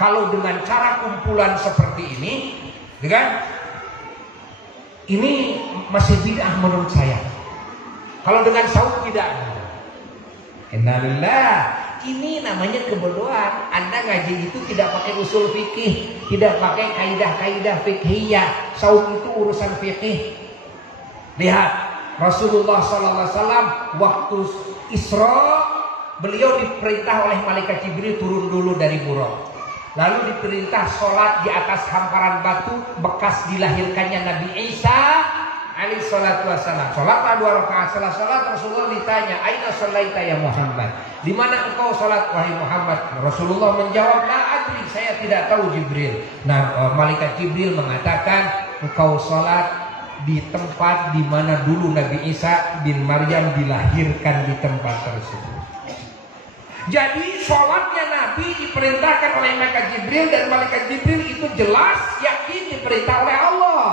kalau dengan cara kumpulan seperti ini, ya, ini masih bid'ah menurut saya. Kalau dengan saum tidak. Innalillah, ini namanya kebodohan. Anda ngaji itu tidak pakai usul fikih, tidak pakai kaidah-kaidah fikhiyah. Saum itu urusan fikih. Lihat, Rasulullah SAW waktu Isra, beliau diperintah oleh malaikat Jibril turun dulu dari Buraq. Lalu diperintah sholat di atas hamparan batu bekas dilahirkannya Nabi Isa alaihi salatu wassalam. Sholatlah 2 rakaat. Setelah sholat Rasulullah ditanya, "Aina sholaita ya Muhammad?" Di mana engkau sholat wahai Muhammad? Rasulullah menjawab, "La adri, saya tidak tahu Jibril." Nah, malaikat Jibril mengatakan, engkau sholat di tempat di mana dulu Nabi Isa bin Maryam dilahirkan di tempat tersebut. Jadi sholatnya Nabi diperintahkan oleh malaikat Jibril, dan malaikat Jibril itu jelas yakin diperintah oleh Allah.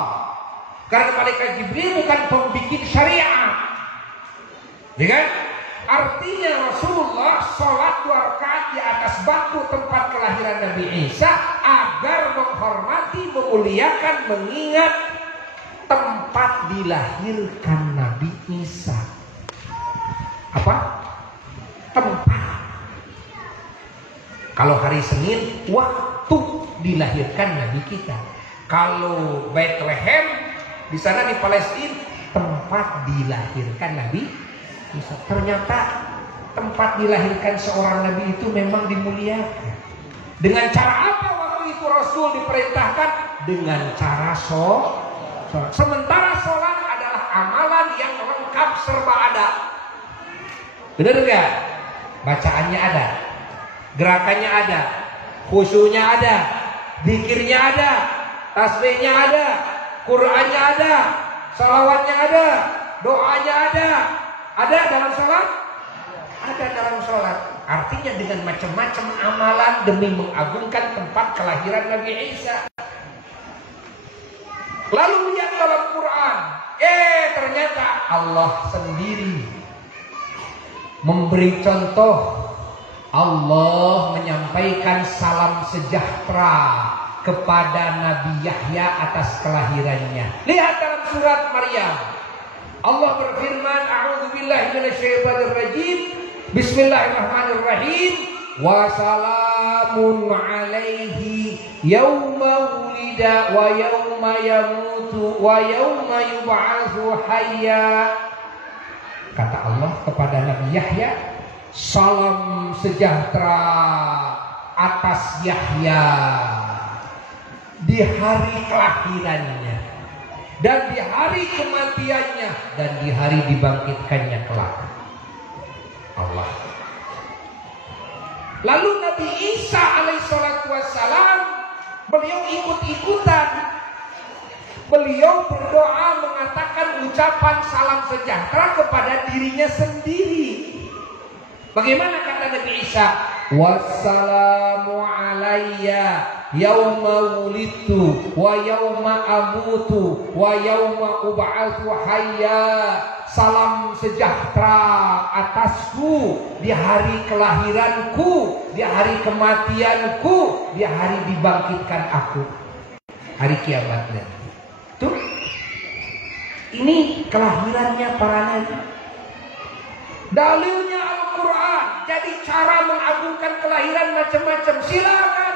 Karena malaikat Jibril bukan pembikin syariat, ya kan? Artinya Rasulullah sholat 2 rakaat di atas batu tempat kelahiran Nabi Isa agar menghormati, memuliakan, mengingat tempat dilahirkan Nabi Isa. Apa? Tempat. Kalau hari Senin, waktu dilahirkan Nabi kita. Kalau Bethlehem, di sana di Palestina, tempat dilahirkan Nabi Isa. Ternyata tempat dilahirkan seorang Nabi itu memang dimuliakan. Dengan cara apa waktu itu Rasul diperintahkan? Dengan cara sholat. Sementara sholat adalah amalan yang lengkap serba ada. Benar nggak? Bacaannya ada, gerakannya ada, khusyuknya ada, zikirnya ada, tasbihnya ada, Qur'annya ada, salawatnya ada, doanya ada dalam salat? ada dalam sholat. Artinya dengan macam-macam amalan demi mengagungkan tempat kelahiran Nabi Isa. Lalu lihat dalam Quran, ternyata Allah sendiri memberi contoh. Allah menyampaikan salam sejahtera kepada Nabi Yahya atas kelahirannya. Lihat dalam surat Maryam. Allah berfirman, a'udzubillahi minasyaitonirrajim. Bismillahirrahmanirrahim. Wa salamun alaihi yauma wulida wa yauma yamutu wa yauma yub'atsu hayya. Kata Allah kepada Nabi Yahya, salam sejahtera atas Yahya di hari kelahirannya dan di hari kematiannya dan di hari dibangkitkannya kelak. Allah. Lalu Nabi Isa alaihissalatu wassalam, beliau ikut-ikutan. Beliau berdoa mengatakan ucapan salam sejahtera kepada dirinya sendiri. Bagaimana kata Nabi Isa? Wassalamu alayya yauma wulidtu wa yauma amutu wa yauma ub'atsu hayya. Salam sejahtera atasku di hari kelahiranku, di hari kematianku, di hari dibangkitkan aku, hari kiamat nanti. Tuh, ini kelahirannya para nabi. Dalilnya Al-Quran. Jadi cara mengagungkan kelahiran macam-macam. Silakan.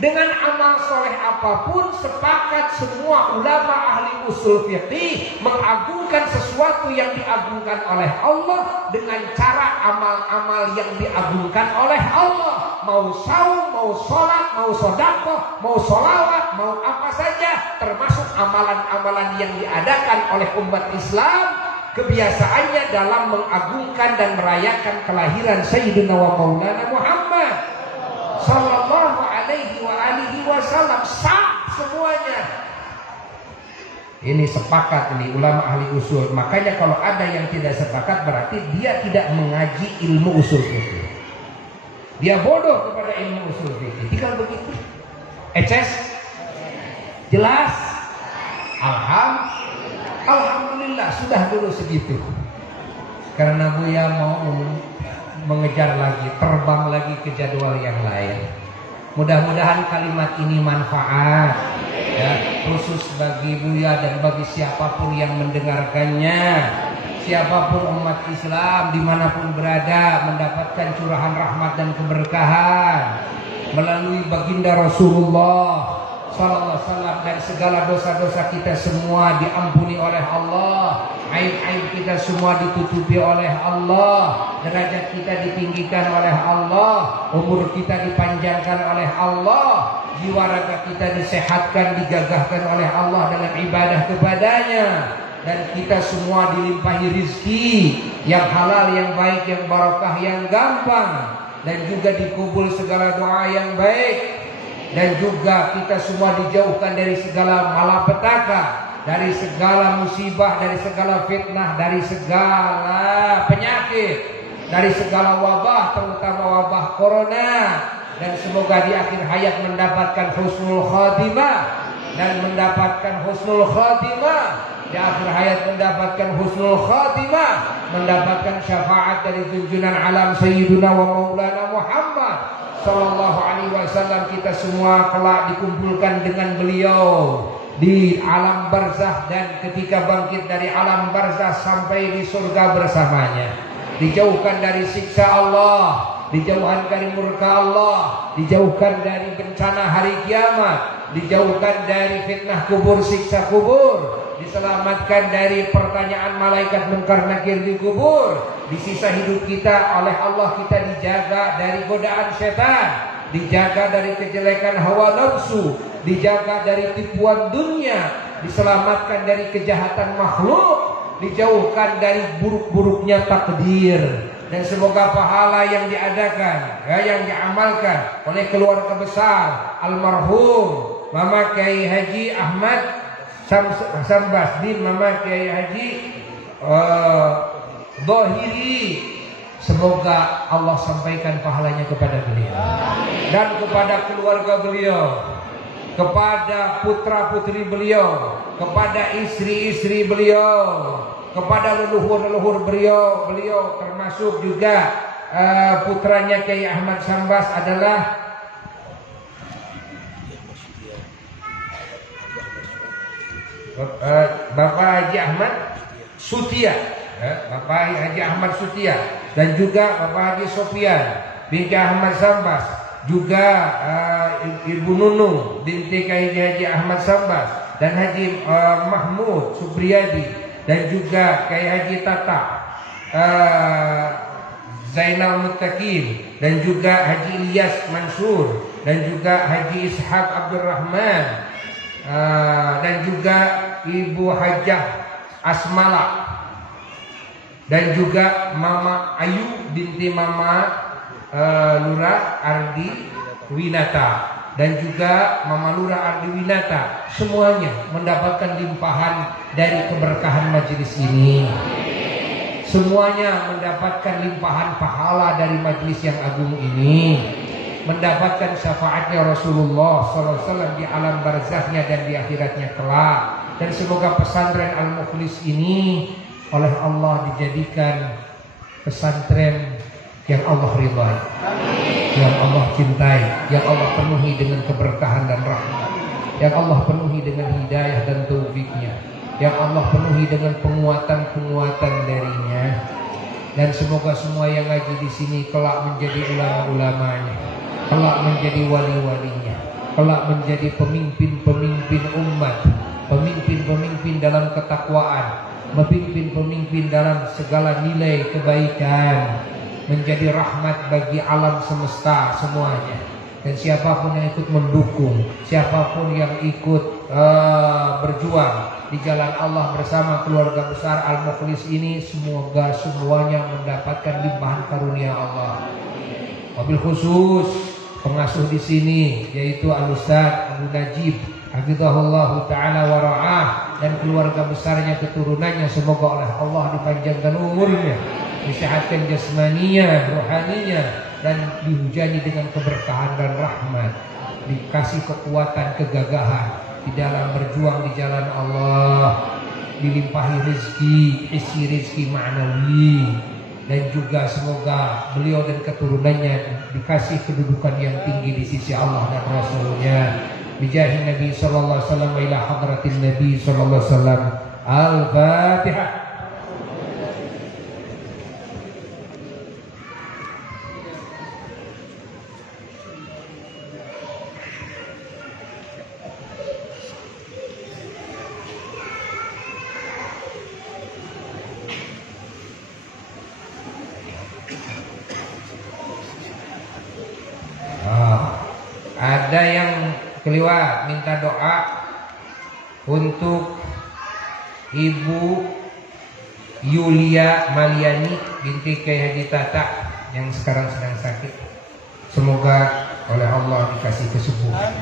Dengan amal soleh apapun, sepakat semua ulama ahli usul fiqih mengagungkan sesuatu yang diagungkan oleh Allah dengan cara amal-amal yang diagungkan oleh Allah. Mau saum, mau sholat, mau sedekah, mau sholawat, mau apa saja, termasuk amalan-amalan yang diadakan oleh umat Islam. Kebiasaannya dalam mengagungkan dan merayakan kelahiran Sayyidina wa Maulana Muhammad sallallahu alaihi wa alihi wasallam. Sah semuanya. Ini sepakat ini ulama ahli usul. Makanya kalau ada yang tidak sepakat berarti dia tidak mengaji ilmu usul fikih. Dia bodoh kepada ilmu usul fikih. Tinggal begitu. Eces? Jelas? Alhamdulillah sudah dulu segitu. Karena Buya mau mengejar lagi, terbang lagi ke jadwal yang lain. Mudah-mudahan kalimat ini manfaat ya, khusus bagi Buya dan bagi siapapun yang mendengarkannya. Siapapun umat Islam dimanapun berada mendapatkan curahan rahmat dan keberkahan melalui baginda Rasulullah sallallahu alaihi wasallam, dan segala dosa-dosa kita semua diampuni oleh Allah, aib-aib kita semua ditutupi oleh Allah, derajat kita ditinggikan oleh Allah, umur kita dipanjangkan oleh Allah, jiwa raga kita disehatkan, digagahkan oleh Allah dalam ibadah kepadanya, dan kita semua dilimpahi rizki yang halal, yang baik, yang barakah, yang gampang, dan juga dikubul segala doa yang baik. Dan juga kita semua dijauhkan dari segala malapetaka, dari segala musibah, dari segala fitnah, dari segala penyakit, dari segala wabah, terutama wabah corona. Dan semoga di akhir hayat mendapatkan husnul khatimah, dan mendapatkan husnul khatimah, di akhir hayat mendapatkan husnul khatimah, mendapatkan syafaat dari junjungan alam Sayyiduna wa Maulana Muhammad sallallahu alaihi wasallam. Kita semua kelak dikumpulkan dengan beliau di alam barzakh, dan ketika bangkit dari alam barzakh sampai di surga bersamanya. Dijauhkan dari siksa Allah, dijauhkan dari murka Allah, dijauhkan dari bencana hari kiamat, dijauhkan dari fitnah kubur, siksa kubur, diselamatkan dari pertanyaan malaikat munkar nakir di kubur. Di sisa hidup kita oleh Allah kita dijaga dari godaan setan, dijaga dari kejelekan hawa nafsu, dijaga dari tipuan dunia, diselamatkan dari kejahatan makhluk, dijauhkan dari buruk-buruknya takdir. Dan semoga pahala yang diadakan, yang diamalkan oleh keluarga besar almarhum Mama Kiai Haji Ahmad Sambasdin, Mama Kiai Haji zahiri. Semoga Allah sampaikan pahalanya kepada beliau dan kepada keluarga beliau, kepada putra-putri beliau, kepada istri-istri beliau, kepada leluhur-leluhur beliau. Beliau termasuk juga putranya Kiai Ahmad Sambas adalah Bapak Haji Ahmad Sutia, Bapak Haji Ahmad Sutia, dan juga Bapak Haji Sofian binti Ahmad Sambas, juga Ibu Nunung binti Haji Ahmad Sambas, dan Haji Mahmud Supriyadi, dan juga Kiai Haji Tata Zainal Muttaqin, dan juga Haji Ilyas Mansur, dan juga Haji Ishaq Abdurrahman, dan juga Ibu Hajah Asmala, dan juga Mama Ayu binti Mama Lurah Ardi Winata, dan juga Mama Lurah Ardi Winata. Semuanya mendapatkan limpahan dari keberkahan majelis ini. Semuanya mendapatkan limpahan pahala dari majelis yang agung ini, mendapatkan syafaatnya Rasulullah SAW di alam barzahnya dan di akhiratnya kelak. Dan semoga pesantren Al-Mukhlis ini oleh Allah dijadikan pesantren yang Allah ridhai, yang Allah cintai, yang Allah penuhi dengan keberkahan dan rahmat, yang Allah penuhi dengan hidayah dan taufiknya, yang Allah penuhi dengan penguatan-penguatan darinya. Dan semoga semua yang ngaji di sini kelak menjadi ulama-ulamanya, kelak menjadi wali-walinya, kelak menjadi pemimpin-pemimpin umat, pemimpin-pemimpin dalam ketakwaan, pemimpin-pemimpin dalam segala nilai kebaikan, menjadi rahmat bagi alam semesta semuanya. Dan siapapun yang ikut mendukung, siapapun yang ikut berjuang di jalan Allah bersama keluarga besar Al-Mukhlis ini, semoga semuanya mendapatkan limpahan karunia Allah. Wabil khusus pengasuh di sini yaitu Al-Ustaz Abu Najib hafizahullah ta'ala wa ra'ah, dan keluarga besarnya, keturunannya, semoga oleh Allah dipanjangkan umurnya, disehatkan jasmaninya, rohaninya, dan dihujani dengan keberkahan dan rahmat, dikasih kekuatan, kegagahan di dalam berjuang di jalan Allah, dilimpahi rezeki, isi rezeki ma'nawi, dan juga semoga beliau dan keturunannya dikasih kedudukan yang tinggi di sisi Allah dan Rasulnya. Bijahi Nabi sallallahu alaihi wasallam ila hadratin Nabi sallallahu alaihi wasallam. Al-Fatihah. Ada yang keliwat minta doa untuk Ibu Yulia Maliani binti Kiai Haji Tata yang sekarang sedang sakit. Semoga oleh Allah dikasih kesembuhan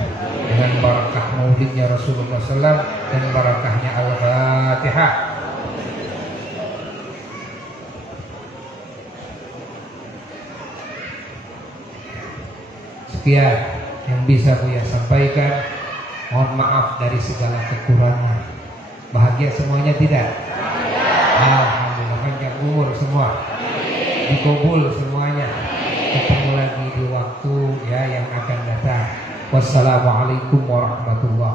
dengan barakah maulidnya Rasulullah SAW dan barakahnya Al-Fatihah. Sekian yang bisa Buya sampaikan. Mohon maaf dari segala kekurangan. Bahagia semuanya tidak? Alhamdulillah, panjang umur semua, dikabul semuanya. Ketemu lagi di waktu ya yang akan datang. Wassalamualaikum warahmatullahi wabarakatuh.